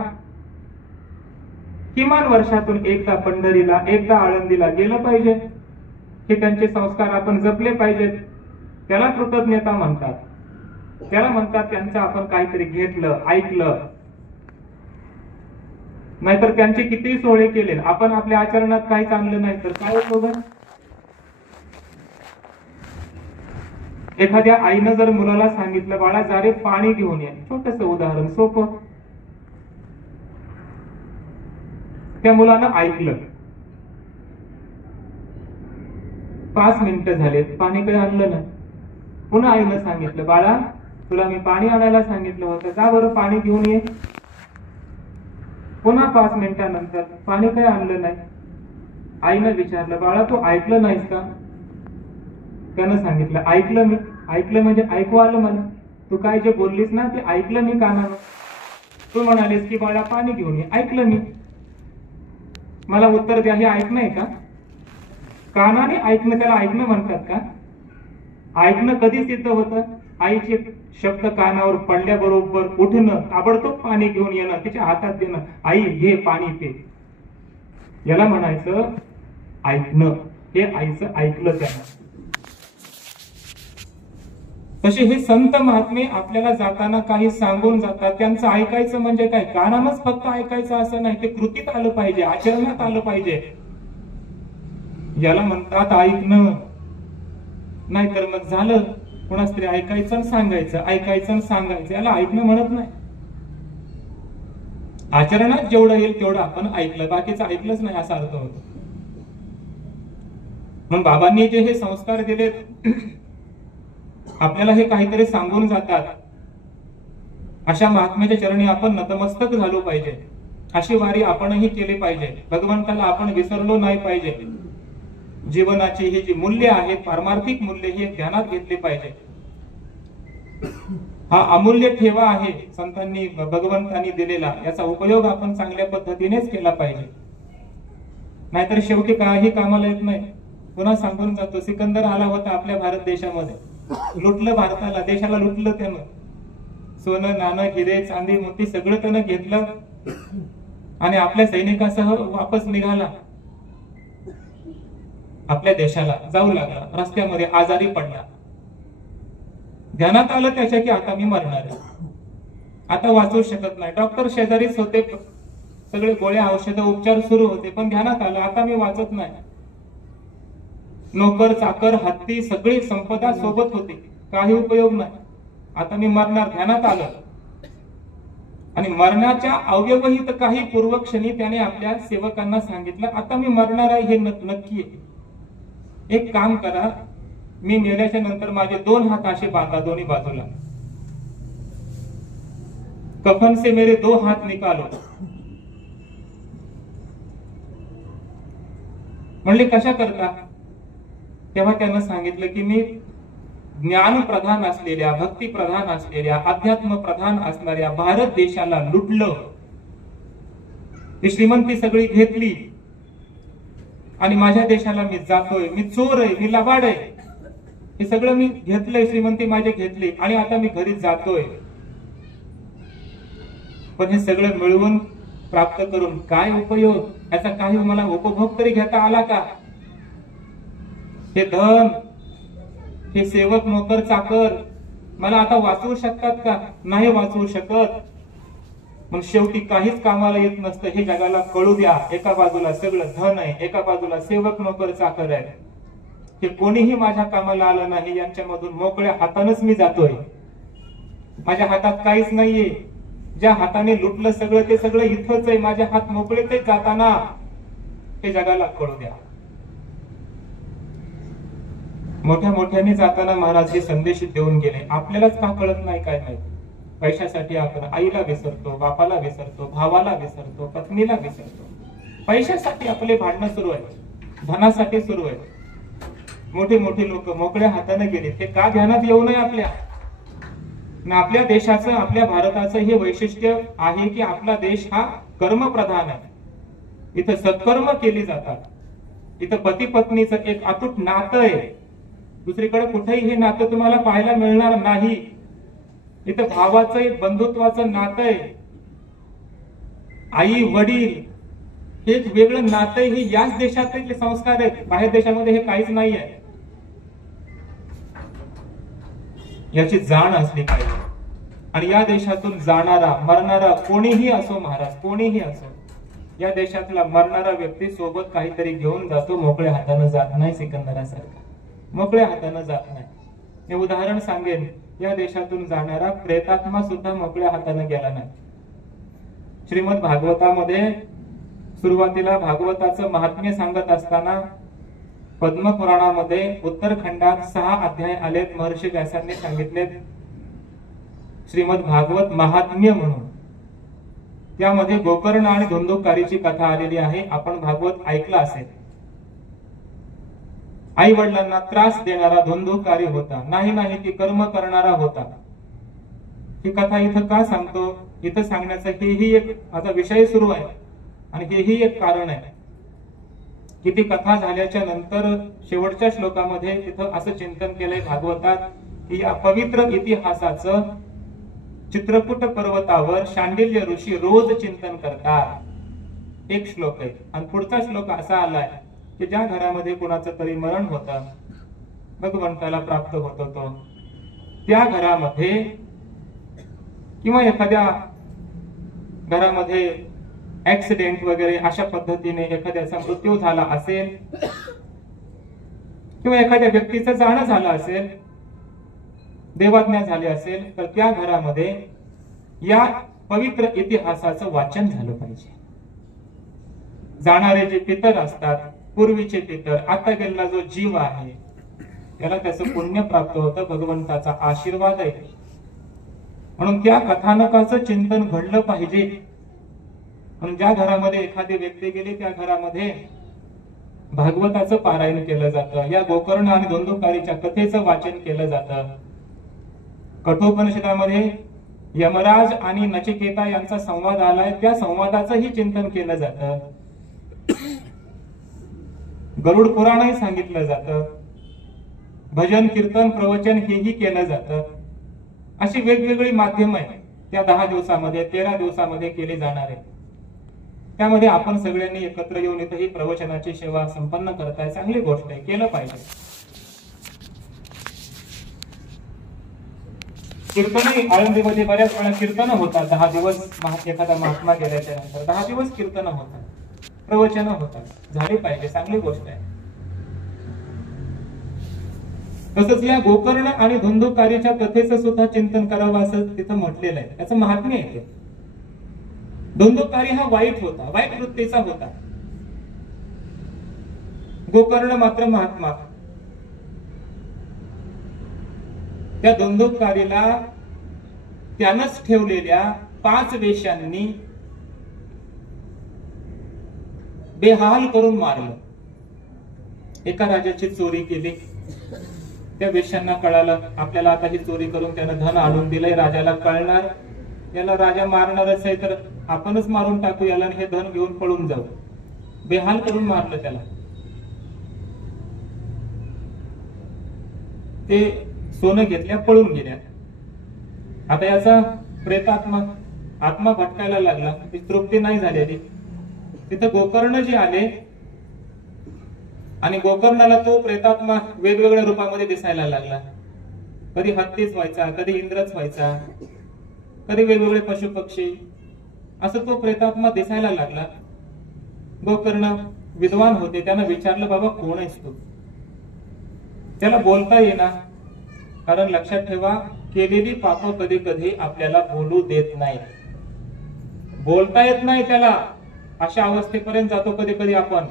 किमान वर्षातून एकदा पंढरीला, एकदा आळंदीला गेलं पाहिजे. हे त्यांचे संस्कार आपण जपले पाहिजेत. त्याला कृतज्ञता म्हणतात. त्याला म्हणतात त्यांचं आपण काहीतरी घेतलं, ऐकलं. नाहीतर त्यांचे कितीही सोहळे केले, आपण आपल्या आचरणात काहीच आणलं नाही तर काय उपयोग? एखाद्या आईनं जर मुलाला सांगितलं, बाळा जा रे पाणी घेऊन ये, छोटस उदाहरण, सोपं. त्या मुलानं ऐकलं. 5 मिनिटं झालेत, पाणी काही आणलं नाही. पुन्हा आईनं सांगितलं, बाळा तुला मी पाणी आणायला सांगितलं होतं, जा बरं पाणी घेऊन ये. पुन्हा 5 मिनिटांनंतर पाणी काही आणलं नाही. आईनं विचारलं, बाळा तू ऐकलं नाहीस का? त्यानं सांगितलं, ऐकलं मी. ऐकलं म्हणजे ऐकू आलं मला. तू काय जे बोललीस ना ते ऐकलं मी कानानं. तू म्हणालीस की बाळा पाणी घेऊन ये, ऐकलं मी. मला उत्तर द्या, हे ऐकणं आहे का? कानाने ऐकणं, त्याला ऐकणं म्हणतात का? ऐकणं कधी सिद्ध होतं? आईचे शब्द कानावर पडल्याबरोबर उठणं, ताबडतोब पाणी घेऊन येणं, तिच्या हातात देणं, आई घे पाणी पे. याला म्हणायचं ऐकणं. हे आईचं ऐकलं त्यानं. तसे हे संत महात्मे आपल्याला जाताना काही सांगून जातात. त्यांचं ऐकायचं म्हणजे काय? कानानच फक्त ऐकायचं असं नाही, ते कृतीत आलं पाहिजे, आचरणात आलं पाहिजे. याला म्हणतात ऐकणं. नाहीतर मग झालं कोणाच तरी ऐकायचं सांगायचं, ऐकायचं सांगायचं, याला ऐकणं म्हणत नाही. आचरणात जेवढं येईल तेवढं आपण ऐकलं, बाकीचं ऐकलंच नाही असा अर्थ होतो. म्हणून बाबांनी जे हे संस्कार दिले आपल्याला, हे काहीतरी सांगून जातात. अशा महात्म्याच्या चरणी आपण नतमस्तक झालो पाहिजे. अशी वारी आपणही केली पाहिजे. भगवंताला आपण विसरलो नाही पाहिजे. जीवनाची ही जी मूल्य आहेत, पारमार्थिक मूल्य, ही ध्यानात घेतली पाहिजे. हा अमूल्य ठेवा आहे संतांनी, भगवंतांनी दिलेला. याचा उपयोग आपण चांगल्या पद्धतीनेच केला पाहिजे. नाहीतर शेवटी काही कामाला येत नाही. पुन्हा सांगून जातो, सिकंदर आला होता आपल्या भारत देशामध्ये, लुटलं भारताला, देशाला लुटलं त्यानं. सोनं, नाणं, हिरे, चांदी, मोती सगळं त्यानं घेतलं आणि आपल्या सैनिकासह वापस निघाला. आपल्या देशाला जाऊ लागला. रस्त्यामध्ये आजारी पडला. ध्यानात आलं त्याच्या की आता मी मरणार आहे, आता वाचू शकत नाही. डॉक्टर शेजारीच होते, सगळे गोळ्या, औषध, उपचार सुरू होते. पण ध्यानात आलं आता मी वाचत नाही. नोकर, चाकर, हत्ती सगळी संपदा सोबत होती, काही उपयोग नाही, आता मी मरणार. ध्यानात आलं आणि मरणाच्या अव्यवहित काही पूर्वक्षणी त्याने आपल्या सेवकांना सांगितलं, आता मी मरणार आहे हे नक्की आहे. एक काम करा, मी मेल्याच्या नंतर माझे 2 हात असे बांधा दोन्ही बाजूला. कफन से मेरे 2 हात निकालो. म्हणले कशा करता? तेव्हा त्यानं सांगितलं की मी ज्ञान प्रधान असलेल्या, भक्ती प्रधान असलेल्या, अध्यात्म प्रधान असणाऱ्या भारत देशाला लुटलं, ती श्रीमंती सगळी घेतली आणि माझ्या देशाला मी जातोय, मी चोर आहे, मी लबाड आहे, हे सगळं मी घेतलंय, श्रीमंती माझी घेतली आणि आता मी घरी जातोय. पण हे सगळं मिळवून प्राप्त करून काय उपयोग? याचा काही मला उपभोग तरी घेता आला का? हे धन, हे सेवक नोकर चाकर मला आता वाचवू शकतात का? नाही वाचवू शकत. मग शेवटी काहीच कामाला येत नसतं हे जगाला कळू द्या. एका बाजूला सगळं धन आहे, एका बाजूला सेवक नोकर चाकर आहे, हे कोणीही माझ्या कामाला आलं नाही. यांच्यामधून मोकळ्या हातानेच मी जातोय. माझ्या हातात काहीच नाहीये. ज्या हाताने लुटलं सगळं ते सगळं इथंच आहे. माझे हात मोकळे ते जाताना हे जगाला कळू द्या. मोठ्या मोठ्याने जाताना महाराज हे संदेश देऊन गेले. आपल्यालाच का कळत नाही काय माहिती? पैशासाठी आपण आईला विसरतो, बापाला विसरतो, भावाला विसरतो, पत्नीला विसरतो. पैशासाठी आपले भांडणं सुरू आहेत, धनासाठी सुरू आहेत. मोठे मोठे लोक मोकळ्या हाताने गेले. ते का ध्यानात येऊ नये आपल्या? आपल्या देशाचं, आपल्या भारताचं हे वैशिष्ट्य आहे की आपला देश हा कर्मप्रधान आहे. इथं सत्कर्म केली जातात. इथं पती पत्नीचं एक अतूट नातं आहे. दुसरीकडे कुठेही हे नातं तुम्हाला पाहायला मिळणार नाही. इथं भावाचं एक बंधुत्वाचं नातं आहे. आई वडील हे एक वेगळं नातं आहे. हे याच देशातले संस्कार आहेत. बाहेर देशामध्ये हे काहीच नाही आहे. याची जाण असली पाहिजे. आणि या देशातून जाणारा मरणारा कोणीही असो महाराज, कोणीही असो, या देशातला मरणारा व्यक्ती सोबत काहीतरी घेऊन जातो. मोकळ्या हाताने जात नाही. सिकंदरासारखा मोकळ्या हाताने जात नाही. हे उदाहरण सांगेन. या देशातून जाणारा प्रेतात्मा सुद्धा मोकळ्या हाताने गेला नाही. श्रीमद भागवतामध्ये सुरुवातीला भागवताचं महात्म्य सांगत असताना पद्मपुराणामध्ये उत्तरखंडात 6 अध्याय आलेत. महर्षी व्यासांनी सांगितलेत श्रीमद भागवत महात्म्य म्हणून. त्यामध्ये गोकर्ण आणि धुंदुकारीची कथा आलेली आहे. आपण भागवत ऐकला असेल. आई वडिलांना त्रास देणारा धुंदुकारी होता. नाही ती कर्म करणारा होता. ही कथा इथं का सांगतो? इथं सांगण्याचा हेही एक माझा विषय सुरू आहे आणि हेही एक कारण आहे की ती कथा झाल्याच्या नंतर शेवटच्या श्लोकामध्ये तिथं असं चिंतन केलंय भागवतात की या पवित्र इतिहासाचं चित्रकूट पर्वतावर शांडिल्य ऋषी रोज चिंतन करतात. एक श्लोक आहे. आणि पुढचा श्लोक असा आलाय की ज्या घरामध्ये कुणाचं तरी मरण होतं, भगवंताला प्राप्त होत होतो, त्या घरामध्ये किंवा एखाद्या घरामध्ये ऍक्सिडेंट वगैरे अशा पद्धतीने एखाद्याचा मृत्यू झाला असेल किंवा एखाद्या व्यक्तीचं जाणं झालं असेल, देवाज्ञा झाली असेल, तर त्या घरामध्ये या पवित्र इतिहासाचं वाचन झालं पाहिजे. जाणारे जे पितर असतात, पूर्वीचे पितर, आता गेलेला जो जीव आहे त्याला त्याचं पुण्य प्राप्त होतं. भगवंताचा आशीर्वाद आहे. म्हणून त्या कथानकाचं चिंतन घडलं पाहिजे. म्हणून ज्या घरामध्ये एखादी व्यक्ती गेली त्या घरामध्ये भागवताचं पारायण केलं जातं. या गोकर्ण आणि धुंदुकारीच्या कथेचं वाचन केलं जातं. कठोपनिषदामध्ये यमराज आणि नचिकेता यांचा संवाद आलाय. त्या संवादाचंही चिंतन केलं जातं. गरुड पुराणही सांगितलं जातं. भजन कीर्तन प्रवचन हेही केलं जातं. अशी वेगवेगळी माध्यम आहे त्या 10 दिवसामध्ये 13 दिवसामध्ये केली जाणार आहे. त्यामध्ये आपण सगळ्यांनी एकत्र येऊन इथं ही प्रवचनाची सेवा संपन्न करताय. चांगली गोष्ट आहे, केलं पाहिजे. कीर्तनही आळंदीमध्ये बऱ्याच वेळा कीर्तन होतात. 10 दिवस एखादा महात्मा गेल्याच्या नंतर 10 दिवस कीर्तन होतात, प्रवचन होतात. झाली पाहिजे, चांगली गोष्ट आहे. तसंच या गोकर्ण आणि धुंदुकारीच्या कथेचं सुद्धा चिंतन करावं असं तिथं म्हटलेलं आहे. त्याचं महात्म्य आहे. धुंदुकारी हा वाईट होता, वाईट वृत्तीचा होता. गोकर्ण मात्र महात्मा. त्या धुंदुकारीला त्यानंच ठेवलेल्या 5 एका राजाची चोरी केली. त्या वेश्यांना कळालं आपल्याला आता ही चोरी करून त्यानं धन आणून दिलंय, राजाला कळणार, याला राजा मारणारच आहे, तर आपणच मारून टाकू याला आणि हे धन घेऊन पळून जाऊ. बेहाल करून मारलं त्याला. ते सोनं घेतल्या, पळून गेल्या. आता याचा प्रेतात्मा आत्मा भटकायला लागला, ती तृप्ती नाही झालेली. तिथं गोकर्ण जे आले आणि गोकर्णाला तो प्रेतात्मा वेगवेगळ्या रूपामध्ये दिसायला लागला. कधी हत्तीच व्हायचा, कधी इंद्रच व्हायचा, कधी वेगवेगळे पशु पक्षी, असं तो प्रेतात्मा दिसायला लागला. गोकर्ण विद्वान होते, त्यानं विचारलं बाबा कोण आहेस तू? त्याला बोलता येईना, कारण लक्षात ठेवा केलेली पाप कधी कधी आपल्याला बोलू देत नाही. बोलता येत नाही त्याला, अशा अवस्थेपर्यंत जातो कधी कधी आपण.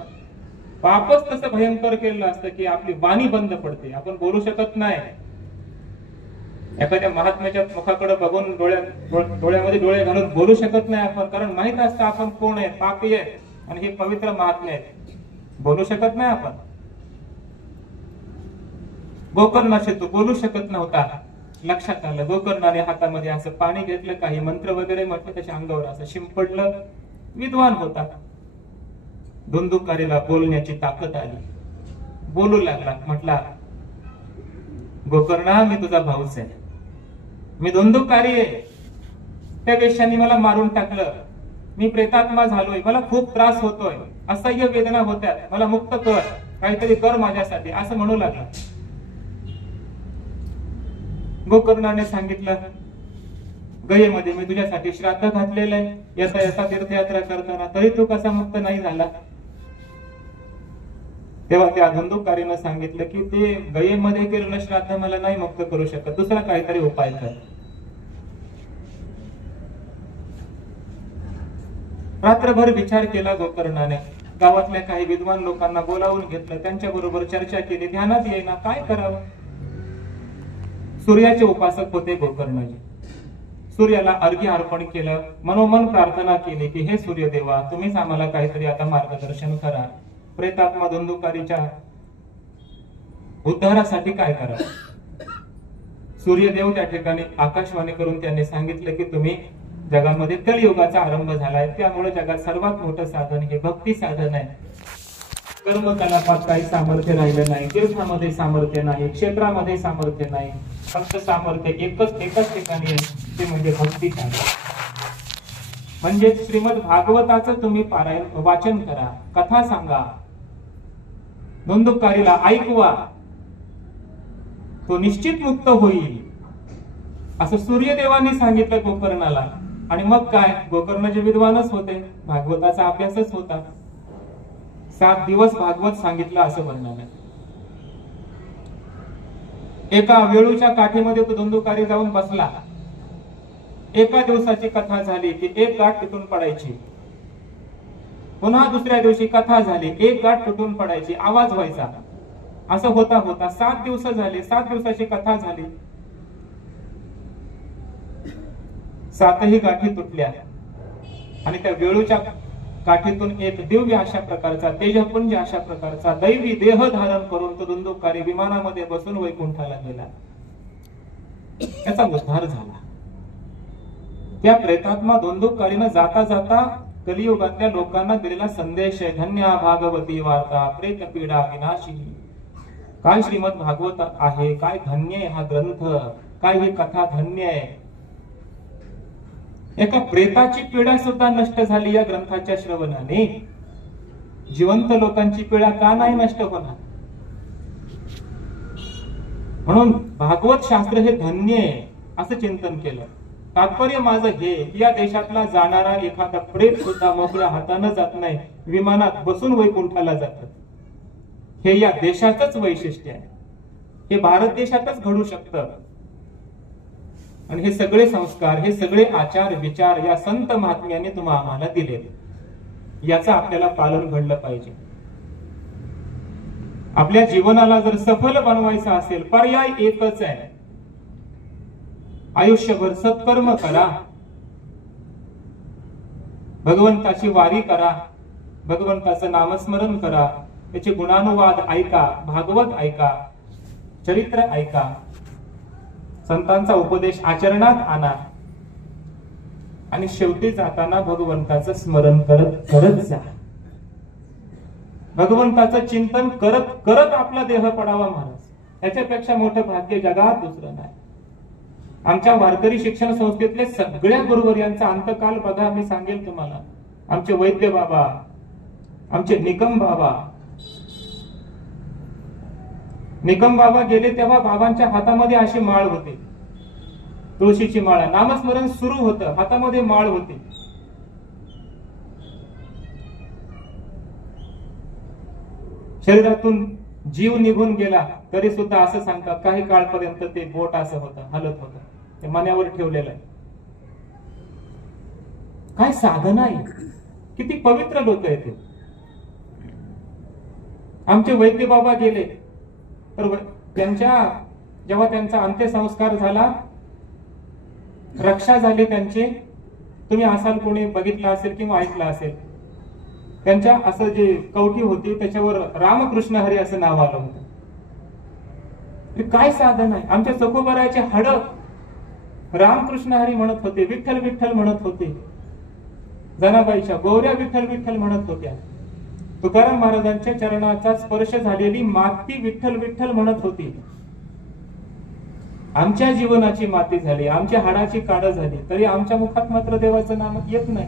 पापच तसं भयंकर केलेलं असतं की आपली वाणी बंद पडते, आपण बोलू शकत नाही. एखाद्या महात्म्याच्या मुखाकडे बघून डोळ्यामध्ये डोळे घालून बोलू शकत नाही आपण, कारण माहित असतं आपण कोण आहे, पापी आहे आणि हे पवित्र महात्मे आहेत. बोलू शकत नाही आपण. गोकर्णाशी तो बोलू शकत नव्हता. लक्षात आलं, गोकर्णाने हातामध्ये असं पाणी घेतलं, काही मंत्र वगैरे म्हटलं, त्याच्या अंगावर असं शिंपडलं. विद्वान होता. धुंदुकारीला बोलण्याची ताकद आली, बोलू लागला. म्हटला गोकर्णा, मी तुझा भाऊच आहे, मी धुंदुकारी आहे. त्या वेश्यांनी मला मारून टाकलं, मी प्रेतात्मा झालोय, मला खूप त्रास होतोय, असह्य वेदना होत्या, मला मुक्त कर, काहीतरी कर माझ्यासाठी, असं म्हणू लागला. गोकर्णाने सांगितलं गयेमध्ये मी तुझ्यासाठी श्राद्ध घातलेलं आहे, येता येता तीर्थयात्रा करताना, तरी तू कसा मुक्त नाही झाला? तेव्हा त्या धुंदुकारीनं सांगितलं की ते गयेमध्ये केलेलं श्राद्ध मला नाही मुक्त करू शकत, दुसरा काहीतरी उपाय कर. रात्रभर विचार केला गोकर्णाने. गावातल्या काही विद्वान लोकांना बोलावून घेतलं, त्यांच्या बरोबर चर्चा केली. ध्यानात येईना काय करावं. सूर्याचे उपासक होते गोकर्णजी. सूर्याला अर्घ्य अर्पण केलं, मनोमन प्रार्थना केली की हे सूर्यदेवा, तुम्हीच आम्हाला काहीतरी आता मार्गदर्शन करा. प्रेतात्मा धुंदुकारीच्या उद्धारासाठी काय करावं? सूर्यदेव त्या ठिकाणी आकाशवाणी करून त्यांनी सांगितलं की तुम्ही जगामध्ये कलियुगाचा आरंभ झालाय, त्यामुळे जगात सर्वात मोठं साधन हे भक्ती साधन आहे. कर्मकलापात काही सामर्थ्य राहिलं नाही, तीर्थामध्ये सामर्थ्य नाही, क्षेत्रामध्ये सामर्थ्य नाही, फक्त सामर्थ्य एकाच ठिकाणी आहे, ते म्हणजे भक्ती साधन. म्हणजे श्रीमद भागवताचं तुम्ही पारायण वाचन करा, कथा सांगा, धुंदुकारीला ऐकवा, तो निश्चित मुक्त होईल, असं सूर्यदेवांनी सांगितलं गोकर्णाला. आणि मग काय, गोकर्णाचे विद्वानच होते, भागवताचा अभ्यासच होता. 7 दिवस भागवत सांगितलं असं वर्णन आहे. एका वेळूच्या काठीमध्ये तो धुंदुकारी जाऊन बसला. एका दिवसाची कथा झाली की एक गाठ तुटून पडायची. पुन्हा दुसऱ्या दिवशी कथा झाली, एक गाठ तुटून पडायची, आवाज व्हायचा. असं होता होता 7 दिवस झाले. 7 दिवसाची कथा झाली, 7ही गाठी तुटल्या. आणि त्या वेळूच्या काठीतून एक दिव्य अशा प्रकारचा, तेजपुंज अशा प्रकारचा दैवी देह धारण करून तो धुंदुकारी विमानामध्ये बसून वैकुंठाला गेला. त्याचा उद्धार झाला. त्या प्रेतात्मा धुंदुकारीनं जाता जाता कलियुगातल्या लोकांना दिलेला संदेश आहे, धन्या भागवती वार्ता प्रेत पीडा विनाशी. काय श्रीमद भागवत आहे, काय धन्य आहे हा ग्रंथ, काय ही कथा धन्य आहे. एका प्रेताची पीडा सुद्धा नष्ट झाली या ग्रंथाच्या श्रवणाने. जिवंत लोकांची पीडा का नाही नष्ट होणार? म्हणून भागवत शास्त्र हे धन्य आहे असं चिंतन केलं. तात्पर्य माझं हे, या देशातला जाणारा एखादा प्रेत सुद्धा मोकळ्या हाताने जात नाही, विमानात बसून वैकुंठाला जातात. हे या देशाचंच वैशिष्ट्य आहे. हे भारत देशातच घडू शकतं. आणि हे सगळे संस्कार, हे सगळे आचार विचार या संत महात्म्यांनी तुम्हाला आम्हाला दिले, याचं आपल्याला पालन घडलं पाहिजे. आपल्या जीवनाला जर सफल बनवायचं असेल, पर्याय एकच आहे, आयुष्यभर सत्कर्म करा, भगवंताची वारी करा, भगवंताचं नामस्मरण करा, त्याचे गुणानुवाद ऐका, भागवत ऐका, चरित्र ऐका, संतांचा उपदेश आचरणात आणा आणि शेवटी जाताना भगवंताचं स्मरण करत करत जा. भगवंताचं चिंतन करत करत आपला देह पडावा महाराज. याच्यापेक्षा मोठं भाग्य जगात दुसरं नाही. आमच्या वारकरी शिक्षण संस्थेतले सगळ्या गुरुवर्यांचा अंतकाल बघा. मी सांगेल तुम्हाला. आमचे वैद्य बाबा, आमचे निकम बाबा गेले तेव्हा बाबांच्या हातामध्ये अशी माळ होती, तुळशीची माळ. नामस्मरण सुरू होतं, हातामध्ये माळ होती. शरीरातून जीव निघून गेला तरी सुद्धा असं सांगतात काही काळपर्यंत ते बोट असं होतं, हलत होतं, ते मण्यावर ठेवलेलं आहे. काय साधना आहे, किती पवित्र लोक आहेत. आमचे वैद्य बाबा गेले तर जेव्हा त्यांचा अंत्यसंस्कार झाला, रक्षा झाली त्यांची. तुम्ही असाल कोणी बघितलं असेल किंवा ऐकलं असेल. त्यांच्या असं जे कवटी होती त्याच्यावर रामकृष्ण हरी असं नाव आलं होतं. काय साधन आहे. आमच्या चकोबराचे हाड रामकृष्ण हरी म्हणत होते, विठ्ठल विठ्ठल म्हणत होते. जनाबाईच्या गोऱ्या विठ्ठल विठ्ठल म्हणत होत्या. तुकाराम महाराजांच्या चरणाचा स्पर्श झालेली माती विठ्ठल विठ्ठल म्हणत होती. आमच्या जीवनाची माती झाली, आमच्या हाडाची काढ झाली, तरी आमच्या मुखात मात्र देवाचं नाम येत नाही.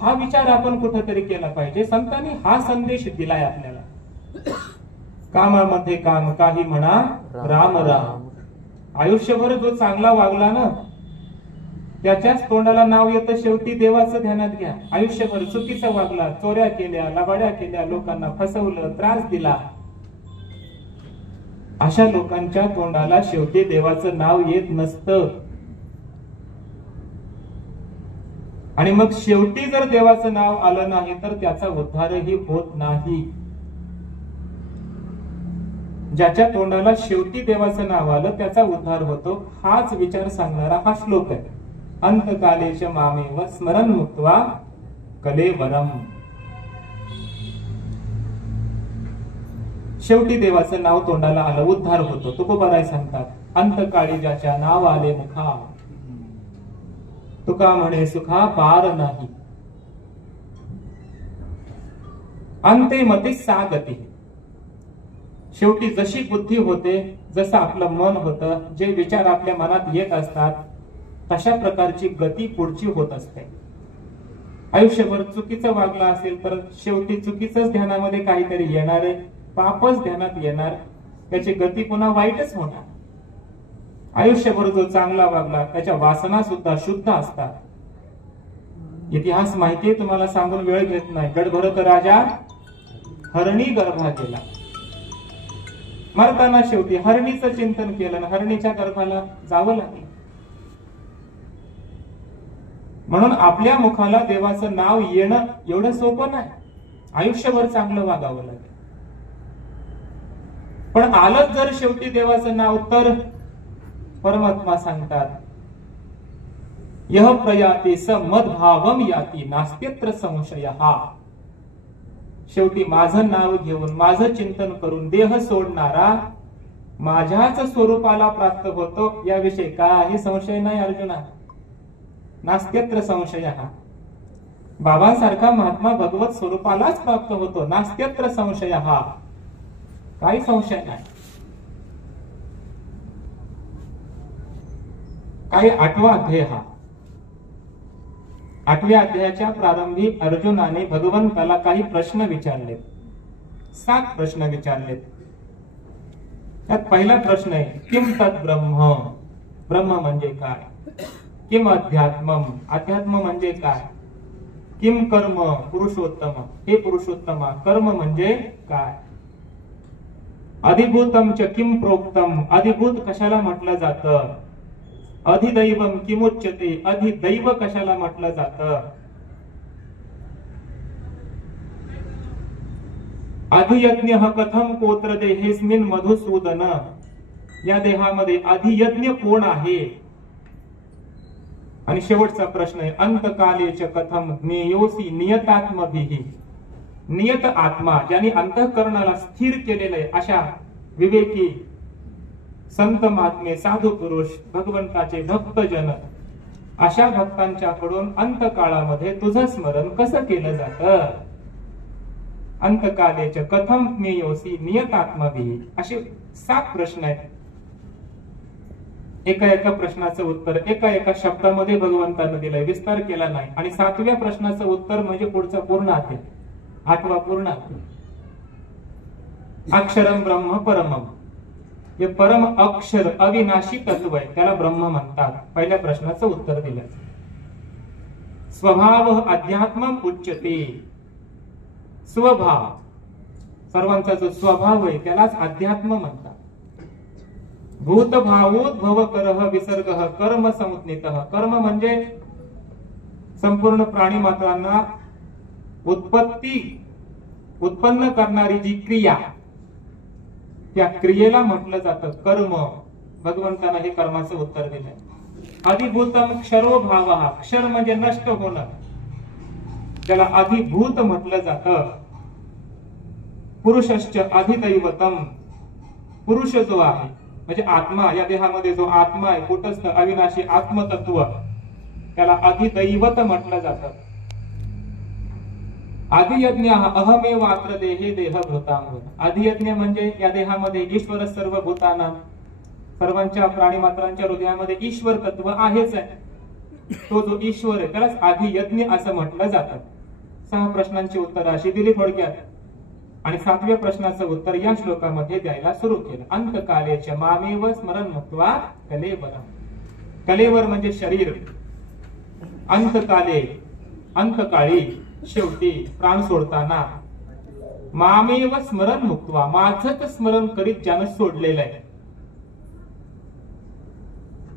हा विचार आपण कुठेतरी केला पाहिजे. संतांनी हा संदेश दिलाय आपल्याला. कामामध्ये काम, काही म्हणा राम राम. आयुष्यभर जो चांगला वागला ना त्याच्याच तोंडाला नाव येतं. शेवटी देवाचं ध्यानात घ्या. आयुष्यभर चुकीचं वागला, चोऱ्या केल्या, लबाड्या केल्या, लोकांना फसवलं, त्रास दिला, अशा लोकांच्या तोंडाला शेवटी देवाचं नाव येत नसतं. आणि मग शेवटी जर देवाचं नाव आलं नाही तर त्याचा उद्धारही होत नाही. ज्याच्या तोंडाला शेवटी देवाचं नाव आलं त्याचा उद्धार होतो. हाच विचार सांगणारा हा श्लोक आहे. अंतकालेच मामेव स्मरण मुक्त्वा कलेवरम. शेवटी देवाचं नाव तोंडाला आलं, उद्धार होतो. तुकोबाराय सांगतात, अंतकाळी ज्याच्या नाव आले मुखा, तुका म्हणे सुखा पार नाही. अंते मती सागती. शेवटी जशी बुद्धी होते, जसं आपलं मन होतं, जे विचार आपल्या मनात येत असतात, तशा प्रकारची गती पुढची होत असते. आयुष्यभर चुकीचं वागला असेल तर शेवटी चुकीचंच ध्यानामध्ये काहीतरी येणार आहे, पापच ध्यानात येणार, त्याची गती पुन्हा वाईटच होणार. आयुष्यभर जो चांगला वागला त्याच्या वासना सुद्धा शुद्ध असतात. इतिहास माहितीये तुम्हाला, सांगून वेळ घेत नाही. गडभरत राजा हरणी गर्भा गेला. मरताना शेवटी हरणीचं चिंतन केलं, हरणीच्या गर्भाला जावं लागलं. म्हणून आपल्या मुखाला देवाचं नाव येणं एवढं सोपं नाही. आयुष्यभर चांगलं वागावं लागेल. पण आलंच जर शेवटी देवाचं नाव तर परमात्मा सांगतात, यह प्रयाती स मद्भावम याती नास्त्यत्र संशयः. शेवटी माझं नाव घेऊन, माझं चिंतन करून देह सोडणारा माझ्याच स्वरूपाला प्राप्त होतो, याविषयी काही संशय नाही अर्जुना. नास्त्यत्र संशयः. बाबांसारखा महात्मा भगवत स्वरूपालाच प्राप्त होतो. नास्त्यत्र संशयः. काही संशय नाही. काही 8वा अध्याय हा. 8व्या अध्यायाच्या प्रारंभी अर्जुनाने भगवंताला काही प्रश्न विचारलेत. 7 प्रश्न विचारलेत. त्यात पहिला प्रश्न आहे, किम तत् ब्रह्म. ब्रह्म म्हणजे काय? किम अध्यात्मम. अध्यात्म म्हणजे काय? किम कर्म पुरुषोत्तम. हे पुरुषोत्तमा, कर्म म्हणजे काय? अधिभूतम च किम प्रोक्तम. अधिभूत कशाला म्हटलं जातं? अधिदैवम किमुच्यते. अधिदैव कशाला म्हटलं जातं? अधियज्ञ कथम कोत्र देहेस्मिन मधुसूदन. या देहामध्ये अधियज्ञ कोण आहे? आणि शेवटचा प्रश्न आहे, अंतकालेच कथम ज्ञेयोसी नियतात्मभिः. नियत आत्मा ज्यांनी अंतःकरणाला स्थिर केलेलं आहे अशा विवेकी संत महात्मे साधू पुरुष भगवंताचे भक्तजन अशा भक्तांच्याकडून अंतकाळामध्ये तुझं स्मरण कसं केलं जातं? अंतकालेच कथम ज्ञेयोसी नियतात्मभिः असे 7 प्रश्न आहेत. एका प्रश्नाचं उत्तर एका शब्दामध्ये भगवंतानं दिलंय, विस्तार केला नाही. आणि 7व्या प्रश्नाचं उत्तर म्हणजे पुढचा पूर्ण अध्याय, 8वा पूर्ण अध्याय. अक्षरम ब्रह्म परमम, हे परम अक्षर अविनाशी तत्व आहे, त्याला ब्रह्म म्हणतात. पहिल्या प्रश्नाचं उत्तर दिलं. स्वभाव अध्यात्मम उच्यते, स्वभाव सर्वांचा जो स्वभाव आहे त्यालाच अध्यात्म म्हणतात. भूतभावोद्भव करः विसर्गः कर्म समुत्नितः, कर्म म्हणजे संपूर्ण प्राणी मात्रांना उत्पन्न करणारी जी क्रिया, त्या क्रियेला म्हटलं जातं कर्म. भगवंतानं हे कर्माचं उत्तर दिलंय. अधिभूतम क्षरो भावः, क्षर म्हणजे नष्ट होणं, त्याला अधिभूत म्हटलं जातं. पुरुषश्च अधिदैवतम, पुरुष जो आहे म्हणजे आत्मा, या देहामध्ये जो आत्मा आहे कुटस्थ अविनाशी आत्मतत्व, त्याला अधिदैवत म्हटलं जातं. आदियज्ञ अहमेवात्र देहे देहभूतांग, आदियज्ञ म्हणजे या देहामध्ये ईश्वर सर्व भूताना, सर्वांच्या प्राणी मात्रांच्या हृदयामध्ये ईश्वर तत्व आहेच आहे. तो जो ईश्वर आहे त्यालाच आदियज्ञ असं म्हटलं जातं. 6 प्रश्नांची उत्तर अशी दिली थोडक्यात. आणि 7व्या प्रश्नाचं उत्तर या श्लोकामध्ये द्यायला सुरू केलं. अंतकालेच मामेव स्मरण मुक्त्वा कलेवरम, कलेवर म्हणजे शरीर. अंतकाले अंतकाळी, शेवटी प्राण सोडताना, मामेव स्मरण मुक्त्वा, माझंच स्मरण करीत ज्यानं सोडलेलं आहे.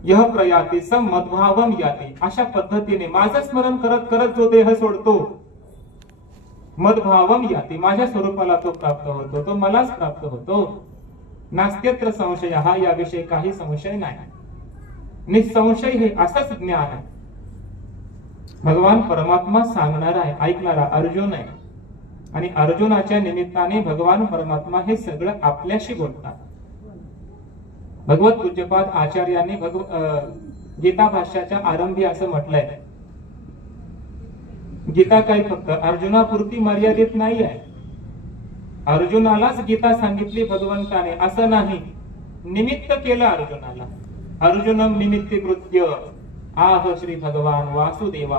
यह प्रयाती स मद्भावम याती, अशा पद्धतीने माझं स्मरण करत करत जो देह सोडतो, मद्भावम याती, माझ्या स्वरूपाला तो प्राप्त होतो, तो मलाच प्राप्त होतो. नास्त्यत्र संशय, हा याविषयी काही संशय नाही. निसंशय हे असंच ज्ञान आहे. भगवान परमात्मा सांगणार आहे, ऐकणारा अर्जुन आहे. आणि अर्जुनाच्या निमित्ताने भगवान परमात्मा हे सगळं आपल्याशी बोलतात. भगवत पूज्यपाद आचार्यांनी गीता भाष्याच्या आरंभी असं म्हटलंय, गीता काही फक्त अर्जुनापुरती मर्यादित नाही आहे. अर्जुनालाच गीता सांगितली भगवंताने असं नाही, निमित्त केलं अर्जुनाला. अर्जुनम निमित्तीकृत्य आह श्री भगवान वासुदेव,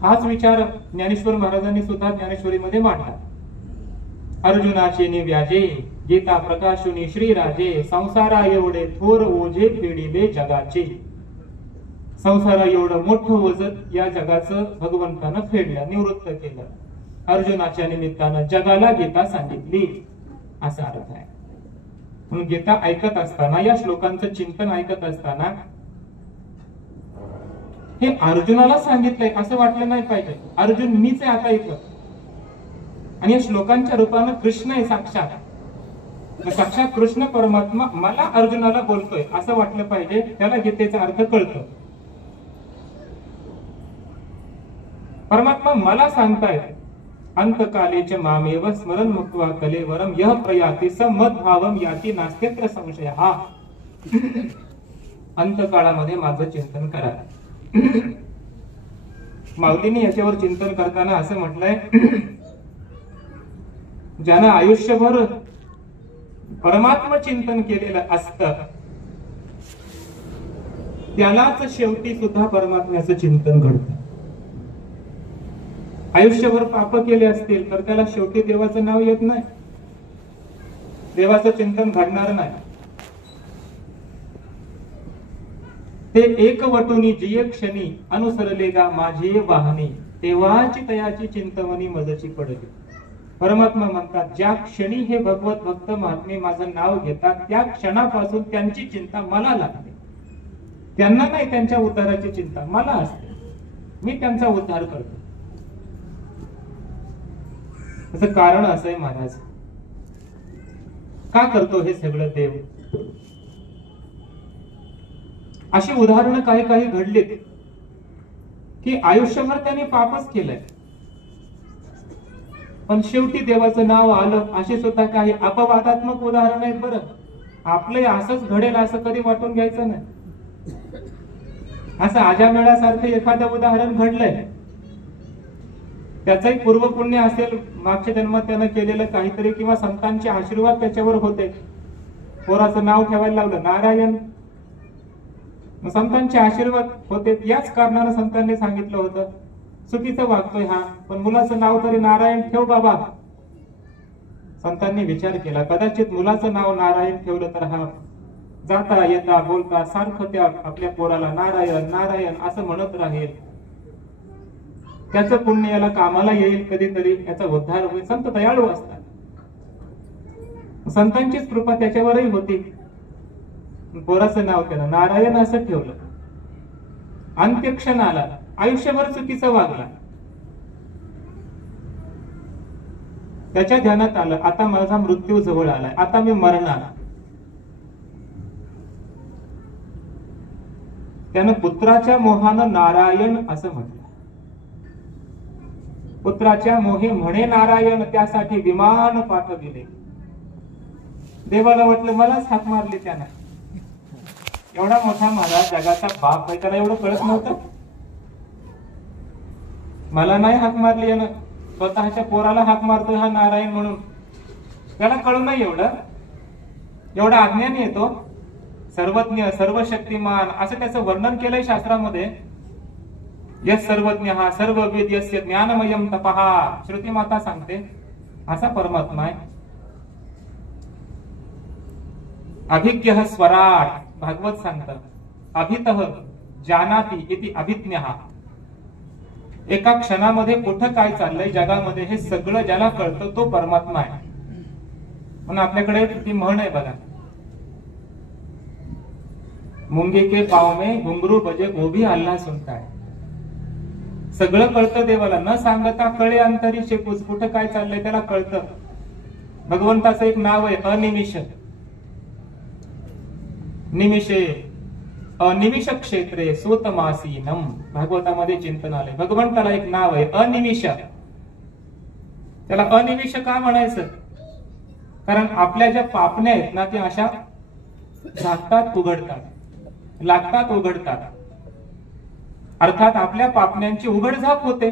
हाच विचार ज्ञानेश्वर महाराजांनी सुद्धा ज्ञानेश्वरीमध्ये मांडला. अर्जुनाचे निव्याजे गीता प्रकाशुनी श्रीराजे, संसारा एवढे थोर ओझे फेडिले जगाचे. संसारा एवढं मोठं ओझत या जगाचं भगवंतानं फेडलं, निवृत्त केलं. अर्जुनाच्या निमित्तानं जगाला गीता सांगितली असा अर्थ आहे. म्हणून गीता ऐकत असताना, या श्लोकांचं चिंतन ऐकत असताना हे अर्जुनाला सांगितलंय असं वाटलं नाही पाहिजे. अर्जुन मीच आहे आता इथं, आणि या श्लोकांच्या रूपानं कृष्ण आहे साक्षात. साक्षात कृष्ण परमात्मा मला अर्जुनाला बोलतोय असं वाटलं पाहिजे. त्याला गीतेचा अर्थ कळतो. परमात्मा मला सांगतायत, अंतकालेच मामेव स्मरण मुक्त्वा कलेवरम यह प्रयाती स मद्भावम याती नास्त्यत्र संशय. हा अंतकाळामध्ये माझं चिंतन करा. माऊलींनी याच्यावर चिंतन करताना असं म्हटलंय, ज्यानं आयुष्यभर परमात्म चिंतन केलेलं असतं त्यालाच शेवटी सुद्धा परमात्म्याचं चिंतन घडतं. आयुष्यभर पाप केले असतील तर त्याला शेवटी देवाचं नाव येत नाही, देवाचं चिंतन घडणार नाही. ते एकवटुनी जिय क्षणी अनुसरले गा माझे वाहने, तेव्हाची तयाची चिंतवनी मजची पडली. परमात्मा म्हणतात, ज्या क्षणी हे भगवत भक्त महात्मे माझं नाव घेतात त्या क्षणापासून त्यांची चिंता मला लागते. त्यांना नाही त्यांच्या उद्धाराची चिंता, मला असते. मी त्यांचा उद्धार करतो. त्याचं कारण असं आहे महाराज, का करतो हे सगळं देव? अशी उदाहरणं काही काही घडलीत की आयुष्यभर त्यांनी पापच केलंय, पण शेवटी देवाचं नाव आलं. असे सुद्धा काही अपवादात्मक उदाहरण आहेत बरं. आपले असंच घडेल असं कधी वाटून घ्यायचं नाही. असं अजामेळासारखं एखादं उदाहरण घडलंय, त्याचंही पूर्वपुण्य असेल, मागच्या जन्मात त्यानं केलेलं काहीतरी, किंवा संतांचे आशीर्वाद त्याच्यावर होते. पोराचं नाव ठेवायला लावलं नारायण, संतांचे आशीर्वाद होते. याच कारणानं संतांनी सांगितलं होतं चुकीचं वागतोय हा, पण मुलाचं नाव तरी नारायण ठेव बाबा. संतांनी विचार केला, कदाचित मुलाचं नाव नारायण ठेवलं तर हा जाता येता बोलता सारखं त्या आपल्या पोराला नारायण नारायण असं म्हणत राहील. त्याचं पुण्य याला कामाला येईल, कधीतरी याचा उद्धार होईल. संत दयाळू असतात, संतांचीच कृपा त्याच्यावरही होती. पोराचं नाव त्यानं नारायण असं ठेवलं. अंत्यक्षण आला, आयुष्यभर चुकीचं वागला. त्याच्या ध्यानात आलं आता माझा मृत्यू जवळ आलाय, आता मी मरणार. त्यानं पुत्राच्या मोहानं नारायण असं म्हटलं. पुत्राच्या मोहे म्हणे नारायण, त्यासाठी विमान पाठविले. देवाला वाटलं मलाच हाक मारली त्यानं. एवढा मोठा मला जगाचा बाप आहे, त्याला एवढं कळत नव्हतं. मला नाही हाक मारली यानं, स्वतःच्या पोराला हाक मारतोय हा नारायण म्हणून. त्याला कळू नाही एवढा अज्ञानी येतो. सर्वज्ञ सर्वशक्तिमान असं त्याचं वर्णन केलंय शास्त्रामध्ये. यस सर्वज्ञ हा सर्ववेद यस्य ज्ञानमयम तपहा, श्रुती माता सांगते असा परमात्मा आहे. अभिज्ञः स्वराट, भागवत सांगतं अभितः जानाति इति अभिज्ञः. एका क्षणामध्ये कुठं काय चाललंय जगामध्ये हे सगळं ज्याला कळतं तो परमात्मा आहे. म्हणून आपल्याकडे ती म्हण आहे बघा, मुंगे के पाव में घुंगरू बजे वो भी अल्लाह सुनता है. सगळं कळतं देवाला, न सांगता कळे अंतरी शेपूस. कुठं काय चाललंय त्याला कळतं. भगवंताचं एक नाव आहे अनिमिष. निमिषे अनिमिष क्षेत्रे सोतमासीनम, भागवतामध्ये चिंतन आलंय. भगवंताला एक नाव आहे अनिमिष. त्याला अनिमिष का म्हणायचं? कारण आपल्या ज्या पापण्या आहेत ना त्या अशा झाकतात उघडतात, लागतात उघडतात. अर्थात आपल्या पापण्यांची उघडझाप होते.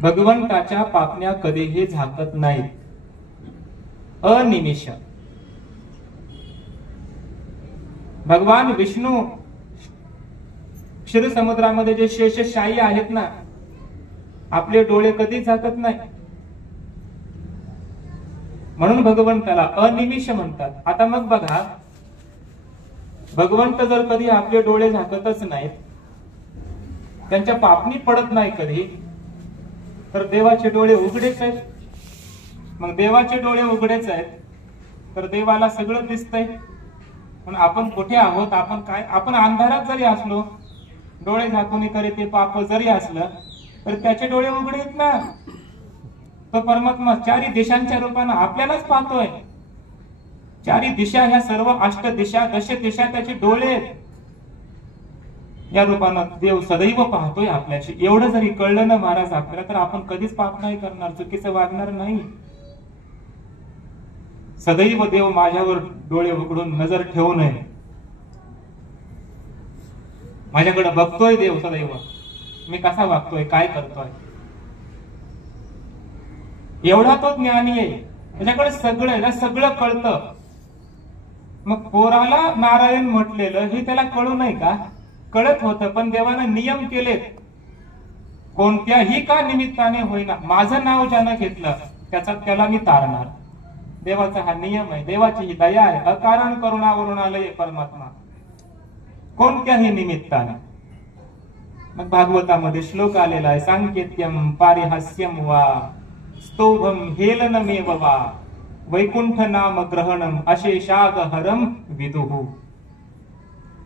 भगवंताच्या पापण्या कधीही झाकत नाहीत. अनिमिष. भगवान विष्णू क्षीर समुद्रामध्ये जे शेषशायी आहेत ना, आपले डोळे कधी झाकत नाही. म्हणून भगवंताला अनिमिष म्हणतात. आता मग बघा, भगवंत जर कधी आपले डोळे झाकतच नाहीत, त्यांच्या पापणी पडत नाही कधी, तर देवाचे डोळे उघडेच आहेत. मग देवाचे डोळे उघडेच आहेत तर देवाला सगळं दिसतंय. पण आपण कुठे आहोत, आपण काय, आपण अंधारात जरी असलो, डोळे झाकून तरी ते पाप जरी असलं तर त्याचे डोळे उघडे आहेत ना. तो परमात्मा चारी दिशांच्या रूपानं आपल्यालाच पाहतोय. चारी दिशा, ह्या सर्व अष्ट दिशा, दश दिशा त्याचे डोळे आहेत. या रूपानं देव सदैव पाहतोय आपल्याशी. एवढं जरी कळलं ना महाराज आपल्याला, तर आपण कधीच पाप नाही करणार, चुकीचं वागणार नाही. सदैव देव माझ्यावर डोळे उघडून नजर ठेवू नये. माझ्याकडे बघतोय देव सदैव, मी कसा वागतोय, काय करतोय. एवढा तो ज्ञानी आहे, त्याच्याकडे सगळं कळतं. मग पोराला नारायण म्हटलेलं हे त्याला कळू नाही का? कळत होतं, पण देवानं नियम केलेत. कोणत्याही का निमित्ताने होईना माझं नाव ज्यानं घेतलं त्याला मी तारणार. देवाचा हा नियम आहे, देवाची ही दया आहे. अकारण करुणावरुणालय परमात्मा, कोणत्याही निमित्ताने. मग भागवतामध्ये श्लोक आलेला आहे, सांकेत्यम पारिहास्यम वा स्तोभम हेलनमेव वा वैकुंठ नाम ग्रहणम अशेषाग हरम विदुहु.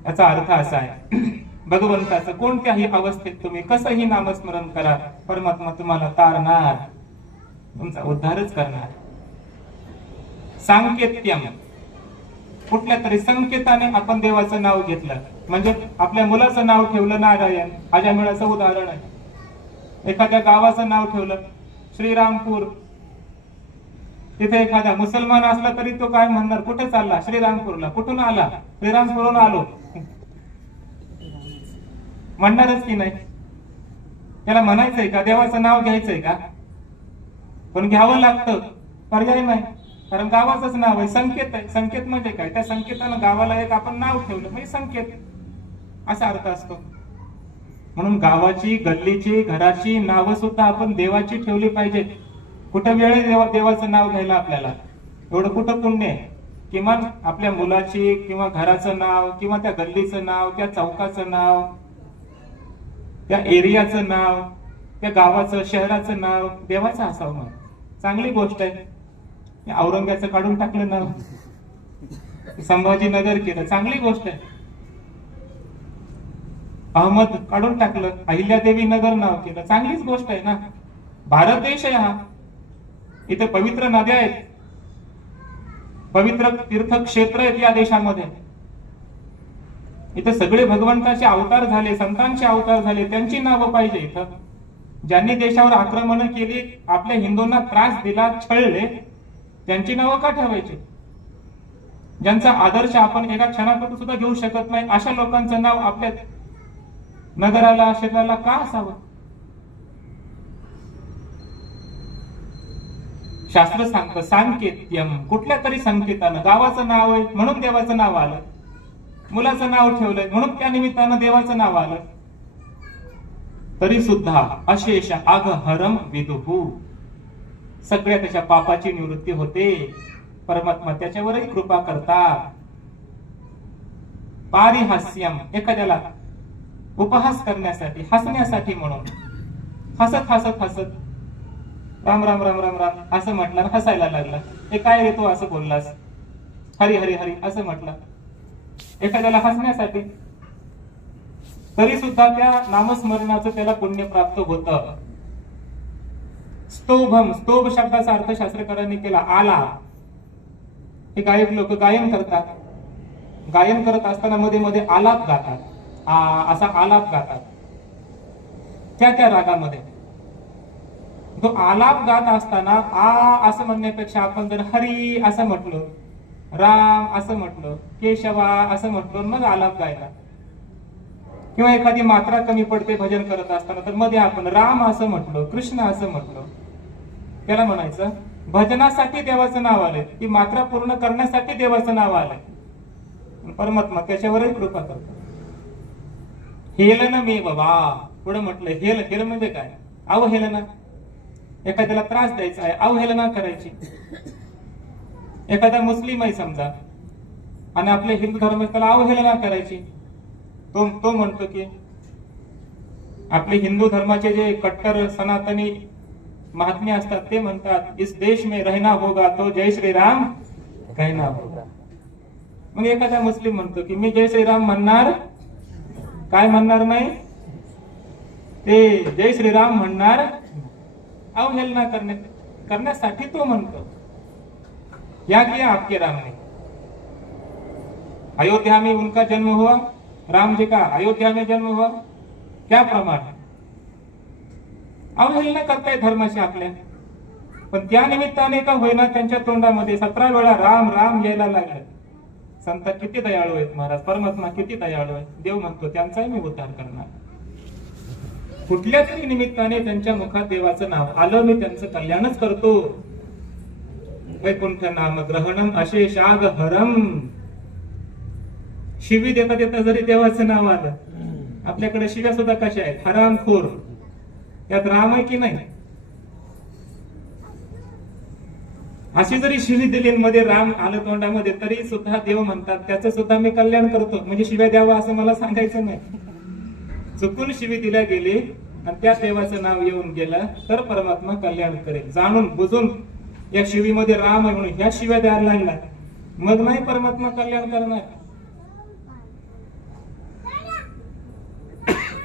याचा अर्थ असा आहे, भगवंताचं कोणत्याही अवस्थेत तुम्ही कसंही नामस्मरण करा, परमात्मा तुम्हाला तारणार, तुमचा उद्धारच करणार. सांकेत्यम, कुठल्या तरी संकेताने आपण देवाचं नाव घेतलं, म्हणजे आपल्या मुलाचं नाव ठेवलं नारायण, अजामिळाचं उदाहरण आहे. एखाद्या गावाचं नाव ठेवलं श्रीरामपूर, तिथे एखादा मुसलमान असला तरी तो काय म्हणणार, कुठे चालला? श्रीरामपूरला. कुठून आला? श्रीरामपूरहून आलो. म्हणणारच की नाही? त्याला म्हणायचंय का? देवाचं नाव घ्यायचंय का? पण घ्यावं लागतं, पर्याय नाही, कारण गावाचंच नाव आहे, संकेत आहे. संकेत म्हणजे काय? त्या संकेतानं गावाला एक आपण नाव ठेवलं म्हणजे संकेत, असा अर्थ असतो. म्हणून गावाची, गल्लीची, घराची नावं सुद्धा आपण देवाची ठेवली पाहिजेत. कुठं वेळ आहे देवाचं नाव घ्यायला आपल्याला? एवढं कुठं पुण्य आहे? किमान आपल्या मुलाची किंवा घराचं नाव किंवा त्या गल्लीचं नाव, त्या चौकाचं नाव, त्या एरियाचं नाव, त्या गावाचं, शहराचं नाव देवाचं असावं. मग चांगली गोष्ट आहे. औरंगाचं काढून टाकलं नाव, संभाजीनगर केलं, चांगली गोष्ट आहे. अहमद काढून टाकलं, अहिल्यादेवी नगर नाव केलं, चांगलीच गोष्ट आहे ना. भारत देश आहे हा. इथे पवित्र नद्या आहेत, पवित्र तीर्थक्षेत्र आहेत या देशामध्ये. इथे सगळे भगवंताचे अवतार झाले, संतांचे अवतार झाले, त्यांची नावं पाहिजे इथं. ज्यांनी देशावर आक्रमण केली, आपल्या हिंदूंना त्रास दिला, छळले, त्यांची नावं का ठेवायची? ज्यांचा आदर्श आपण एका क्षणापर्यंत सुद्धा घेऊ शकत नाही, अशा लोकांचं नाव आपल्या नगराला, शहराला का असावं? शास्त्र सांगतं सांकेत्यम, कुठल्या तरी संकेतानं. गावाचं नाव आहे म्हणून देवाचं नाव आलं, मुलाचं नाव ठेवलंय म्हणून त्या निमित्तानं देवाचं नाव आलं. तरी सुद्धा अशेष आगहरम विदुहू, सगळ्या त्याच्या पापाची निवृत्ती होते. परमात्मा त्याच्यावरही कृपा करतात. पारिहास्यम, एखाद्याला उपहास करण्यासाठी, हसण्यासाठी म्हणून हसत हसत हसत राम राम राम राम राम असं म्हटलं, हसायला लागला. हे काय रे तू असं बोललास? हरी हरी हरी असं म्हटलं, एखाद्याला हसण्यासाठी. तरी सुद्धा त्या नामस्मरणाचं त्याला पुण्य प्राप्त होतं. स्तोभम, स्तोभ शब्दाचा अर्थ शास्त्रकारांनी केला आला. हे गायक लोक गायन करतात, गायन करत असताना मध्ये मध्ये आलाप गातात, असा आलाप गातात त्या रागामध्ये. तो आलाप गात असताना असं म्हणण्यापेक्षा आपण जर हरी असं म्हटलं, राम असं म्हटलं, केशवा असं म्हटलं, मग आलाप गायला. किंवा एखादी मात्रा कमी पडते भजन करत असताना, तर मध्ये आपण राम असं म्हटलं, कृष्ण असं म्हटलं, त्याला म्हणायचं भजनासाठी देवाचं नाव आलंय, ती मात्रा पूर्ण करण्यासाठी देवाचं नाव आलंय. परमात्मा त्याच्यावरही कृपा करतो. हेलन मे बाबा, पुढे म्हटलं हेल, हेल म्हणजे काय? अवहेलना, एखाद्याला त्रास द्यायचा आहे, अवहेलना करायची. एखादा मुस्लिम आहे समजा आणि आपल्या हिंदू धर्मात त्याला अवहेलना करायची. तो म्हणतो की आपले हिंदू धर्माचे जे कट्टर सनातनी महात्मे असतात ते म्हणतात इस देश में रहना होगा तो जय श्री राम कहना होगा. मग एखादा मुस्लिम म्हणतो की मी जय श्रीराम म्हणणार, काय म्हणणार नाही, ते जय श्रीराम म्हणणार. अवहेलना करण्यासाठी तो म्हणतो. क्या किया आपके राम ने? अयोध्या में उनका जन्म हुआ, राम जी का अयोध्या में जन्म हुआ, क्या प्रमाण? अवहेलना करताय धर्माची आपल्या. पण त्या निमित्ताने का होईना त्यांच्या तोंडामध्ये 17 वेळा राम राम यायला लागलं. संत किती दयाळू आहेत महाराज, परमात्मा किती दयाळू आहे. देव म्हणतो त्यांचाही मी उद्धार करणार. कुठल्या तरी निमित्ताने त्यांच्या मुखात देवाचं नाव आलं, मी त्यांचं कल्याणच करतो. वैकुंठ नाम ग्रहणम अशेषाग हरम. शिवी देता देता जरी देवाचं नाव आलं, आपल्याकडे शिव्या सुद्धा कशा आहेत, हरामखोर, यात राम आहे की नाही? अशी जरी शिवी दिली मध्ये राम आलं तोंडामध्ये, तरी सुद्धा देव म्हणतात त्याचं सुद्धा मी कल्याण करतो. म्हणजे शिव्या द्यावा असं मला सांगायचं नाही. चुकून शिवी दिल्या गेली आणि त्या देवाचं नाव येऊन गेलं तर परमात्मा कल्याण करेल. जाणून बुजून या शिवीमध्ये राम आहे म्हणून ह्या शिव्या द्यायला लागला, मग नाही परमात्मा कल्याण करणार.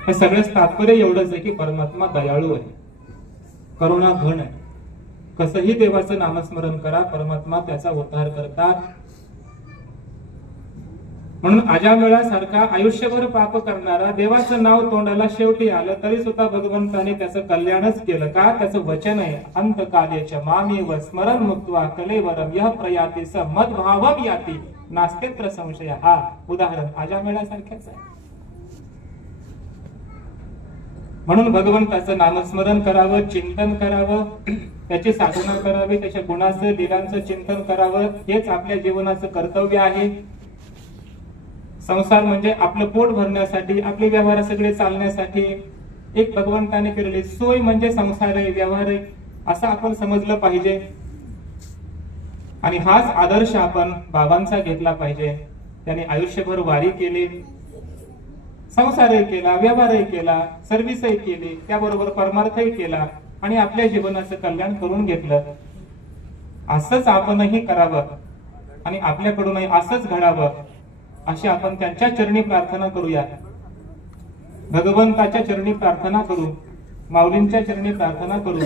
हे सगळ्याच तात्पर्य एवढंच आहे की परमात्मा दयाळू आहे, करुणा घन आहे. कसंही देवाचं नामस्मरण करा, परमात्मा त्याचा उद्धार करतात. म्हणून अजामेळासारखा आयुष्यभर पाप करणारा, देवाचं नाव तोंडाला शेवटी आलं तरी सुद्धा भगवंताने त्याचं कल्याणच केलं. का? त्याचं वचन आहे, अंतकालेच मामेव स्मरण मुक्त्वा कलेवरम यह प्रयाती स मद्भावम याती नास्तेत्र संशय. हा उदाहरण अजामेळासारख्याच आहे. म्हणून भगवंताचं नामस्मरण करावं, चिंतन करावं, त्याची साधना करावी, त्याच्या गुणाचं लीलांचं चिंतन करावं. हेच आपल्या जीवनाचं कर्तव्य आहे. संसार म्हणजे आपलं पोट भरण्यासाठी, आपले व्यवहार सगळे चालण्यासाठी एक भगवंताने केलेली सोय म्हणजे संसार आहे, व्यवहार आहे, असं आपण समजलं पाहिजे. आणि हाच आदर्श आपण बाबांचा घेतला पाहिजे. त्याने आयुष्यभर वारी केली, संसारही केला, व्यवहारही केला, सर्व्हिसही केली, त्याबरोबर परमार्थही केला आणि आपल्या जीवनाचं कल्याण करून घेतलं. असंच आपणही करावं आणि आपल्याकडूनही असंच घडावं अशी आपण त्यांच्या चरणी प्रार्थना करूया. भगवंताच्या चरणी प्रार्थना करू, माऊलींच्या चरणी प्रार्थना करू.